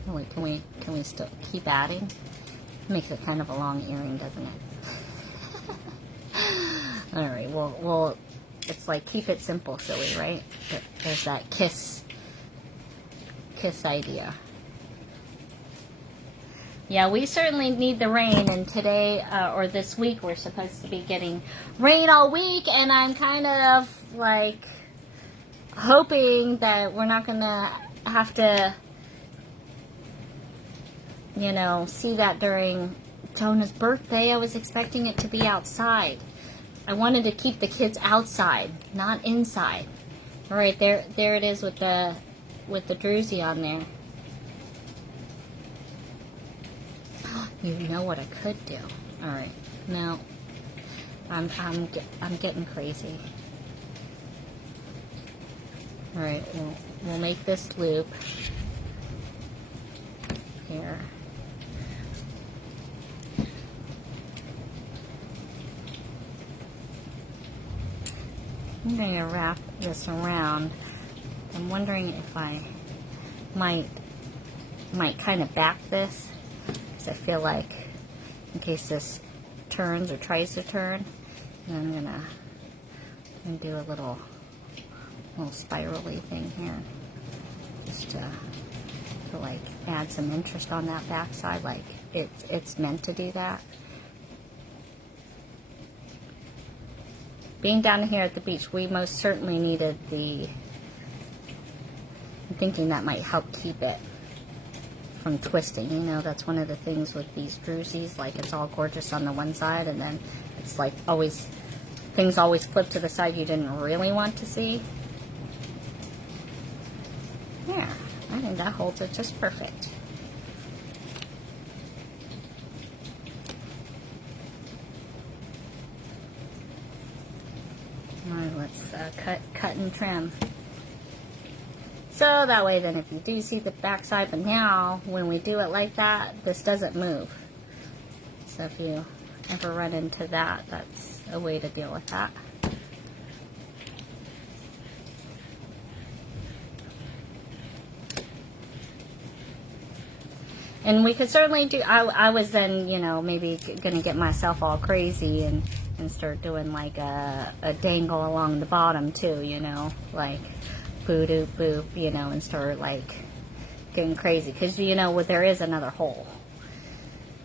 Oh, wait, can we still keep adding? Makes it kind of a long earring, doesn't it? All right. Well, it's like keep it simple, silly, right? There's that kiss idea. Yeah, we certainly need the rain, and today, or this week, we're supposed to be getting rain all week, and I'm kind of, like, hoping that we're not going to have to, you know, see that during Tona's birthday. I was expecting it to be outside. I wanted to keep the kids outside, not inside. All right, there it is with the druzy on there. You know what I could do. All right, no, I'm getting crazy. All right, we'll make this loop here. I'm going to wrap this around. I'm wondering if I might kind of back this, because I feel like in case this turns or tries to turn, And I'm gonna do a little spirally thing here, just to like add some interest on that back side, like it's meant to do that. Being down here at the beach, we most certainly needed I'm thinking that might help keep it from twisting. You know, that's one of the things with these drusies, like it's all gorgeous on the one side, and then it's like things always flip to the side you didn't really want to see. Yeah, I think that holds it just perfect. Alright, let's cut and trim. So that way then if you do see the back side, but now when we do it like that, this doesn't move. So if you ever run into that, that's a way to deal with that. And we could certainly do, I was then, you know, maybe going to get myself all crazy and start doing like a dangle along the bottom too, you know, like boop, doop, boop, you know, and start like getting crazy. Because, you know, there is another hole.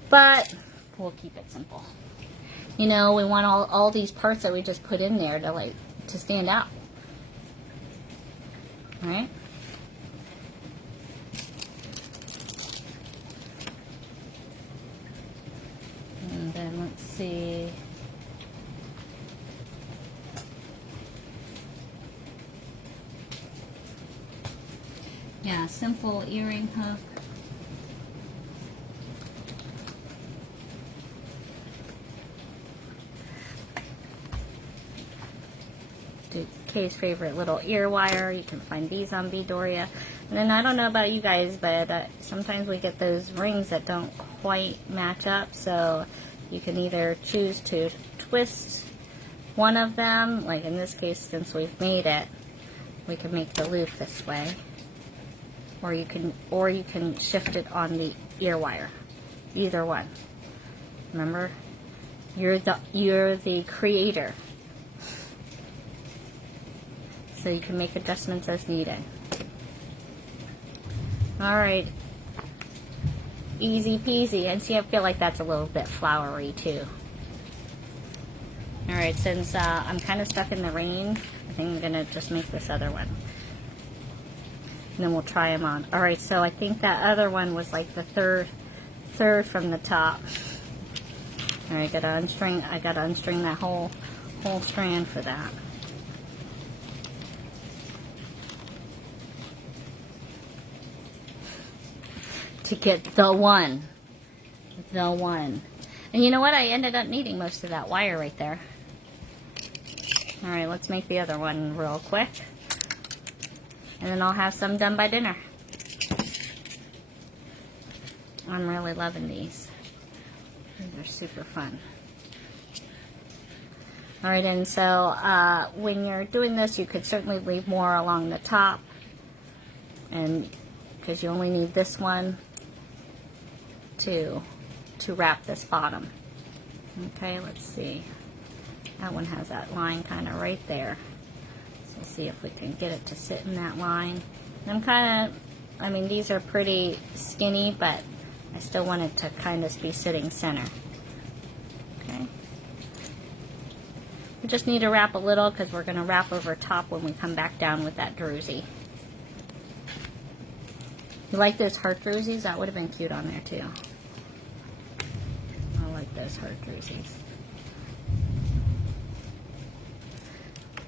But we'll keep it simple. You know, we want all these parts that we just put in there to stand out. Right? And then let's see. Yeah, simple earring hook. Kay's favorite little ear wire. You can find these on Beadoria. And then I don't know about you guys, but sometimes we get those rings that don't quite match up. So you can either choose to twist one of them, like in this case, since we've made it, we can make the loop this way, or you can shift it on the ear wire. Either one. Remember, you're the creator. So you can make adjustments as needed. Alright. Easy peasy. And see, I feel like that's a little bit flowery too. Alright, since I'm kind of stuck in the rain, I think I'm going to just make this other one. And then we'll try them on. Alright, so I think that other one was like the third from the top. Alright, I gotta unstring that whole strand for that. To get the one. And you know what? I ended up needing most of that wire right there. Alright, let's make the other one real quick. And then I'll have some done by dinner. I'm really loving these. They're super fun. Alright, and so when you're doing this, you could certainly leave more along the top. And because you only need this one to wrap this bottom. Okay, let's see. That one has that line kind of right there. So let's see if we can get it to sit in that line. And I mean, these are pretty skinny, but I still want it to kind of be sitting center. Okay. We just need to wrap a little because we're going to wrap over top when we come back down with that druzy. You like those heart drusies? That would have been cute on there too. I like those heart drusies.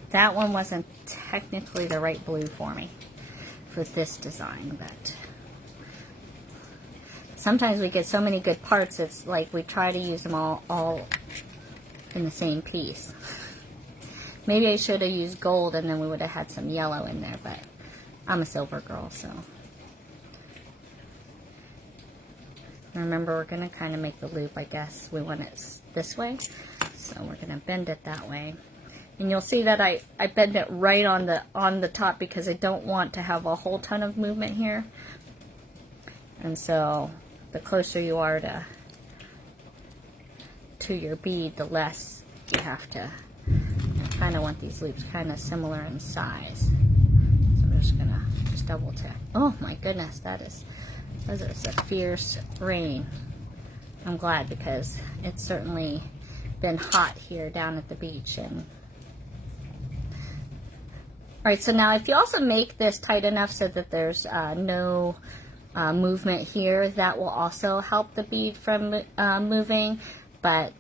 That one wasn't technically the right blue for me for this design, but sometimes we get so many good parts, it's like we try to use them all in the same piece. Maybe I should have used gold and then we would have had some yellow in there, but I'm a silver girl, so. Remember, we're going to kind of make the loop, I guess. We want it this way, so we're going to bend it that way. And you'll see that I bend it right on the top because I don't want to have a whole ton of movement here. And so the closer you are to your bead, the less you have to, I kind of want these loops kind of similar in size. So I'm just gonna double check. Oh my goodness, that is a fierce rain. I'm glad, because it's certainly been hot here down at the beach. And all right, so now if you also make this tight enough so that there's no movement here, that will also help the bead from moving. But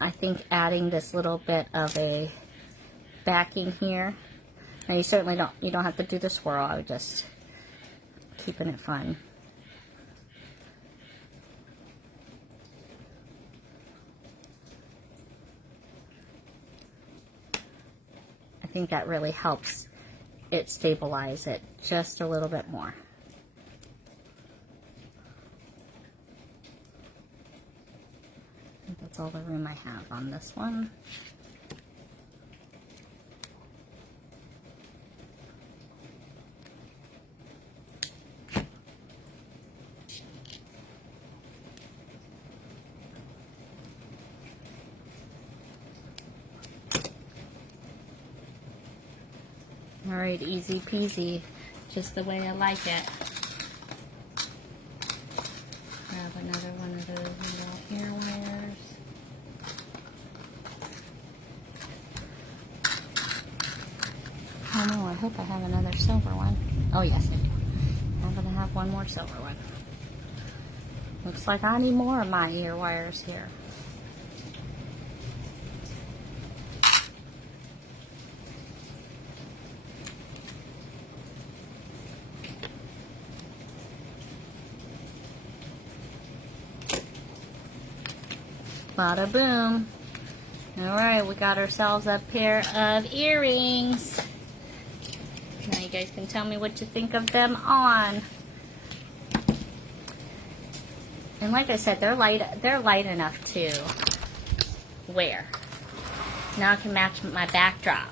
I think adding this little bit of a backing here, now you certainly don't have to do the swirl. I was just keeping it fun. I think that really helps it stabilize it just a little bit more. I think that's all the room I have on this one. All right, easy peasy, just the way I like it. Grab another one of those little hair wires. Oh no, I hope I have another silver one. Oh yes, I do. I'm gonna have one more silver one. Looks like I need more of my ear wires here. Bada boom. Alright, we got ourselves a pair of earrings. Now you guys can tell me what you think of them on. And like I said, they're light enough to wear. Now I can match my backdrop.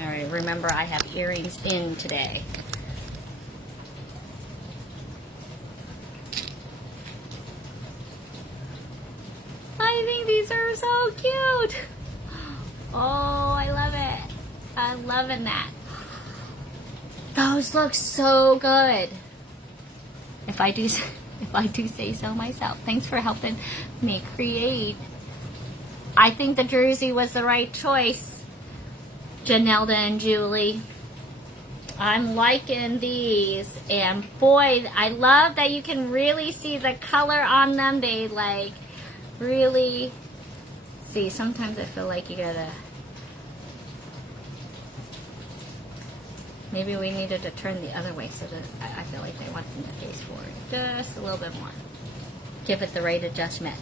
Alright, remember I have earrings in today. I think these are so cute. Oh, I love it. I'm loving that. Those look so good. If I do say so myself. Thanks for helping me create. I think the jersey was the right choice, Janelda and Julie. I'm liking these, and boy, I love that you can really see the color on them. They like really see. Sometimes I feel like you gotta, maybe we needed to turn the other way so that I feel like they want them to face forward just a little bit more. Give it the right adjustment.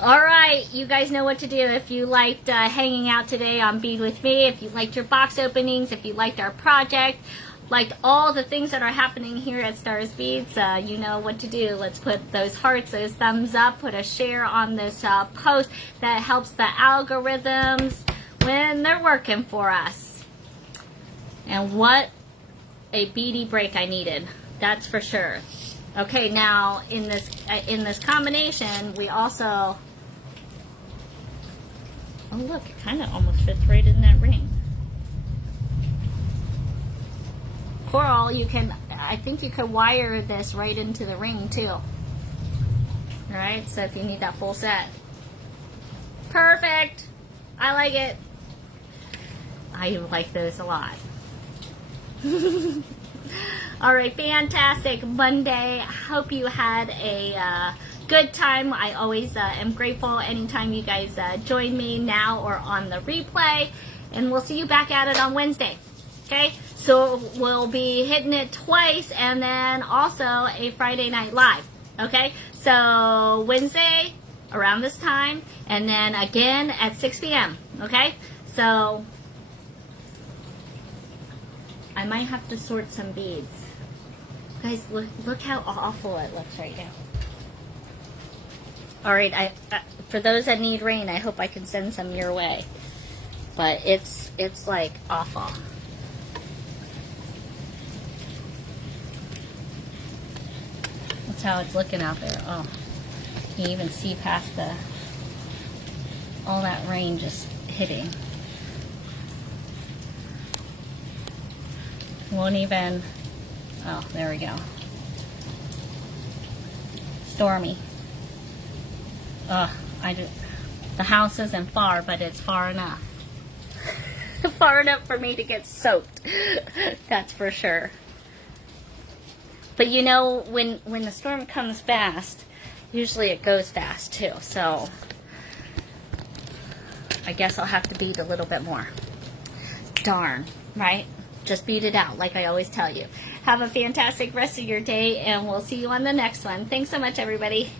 All right, you guys know what to do. If you liked hanging out today on Bead with me, if you liked your box openings, if you liked our project, liked all the things that are happening here at Stars Beads, you know what to do. Let's put those hearts, those thumbs up, put a share on this post. That helps the algorithms when they're working for us. And what a beady break I needed, that's for sure. Okay, now in this combination, we also, oh look, it kind of almost fits right in that ring. Coral, you can, I think you could wire this right into the ring too. Alright, so if you need that full set. Perfect! I like it. I like those a lot. Alright, fantastic Monday. Hope you had a good time. I always am grateful anytime you guys join me now or on the replay. And we'll see you back at it on Wednesday. Okay? So we'll be hitting it twice, and then also a Friday Night Live. Okay? So Wednesday around this time, and then again at 6 p.m. Okay? So I might have to sort some beads. Guys, look how awful it looks right now. Alright, for those that need rain, I hope I can send some your way. But it's like awful. That's how it's looking out there. Oh, You even see past all that rain just hitting. Won't even, oh, there we go. Stormy. The house isn't far, but it's far enough. Far enough for me to get soaked. That's for sure. But you know, when the storm comes fast, usually it goes fast too. So I guess I'll have to bead a little bit more. Darn, right? Just beat it out, like I always tell you. Have a fantastic rest of your day, and we'll see you on the next one. Thanks so much, everybody.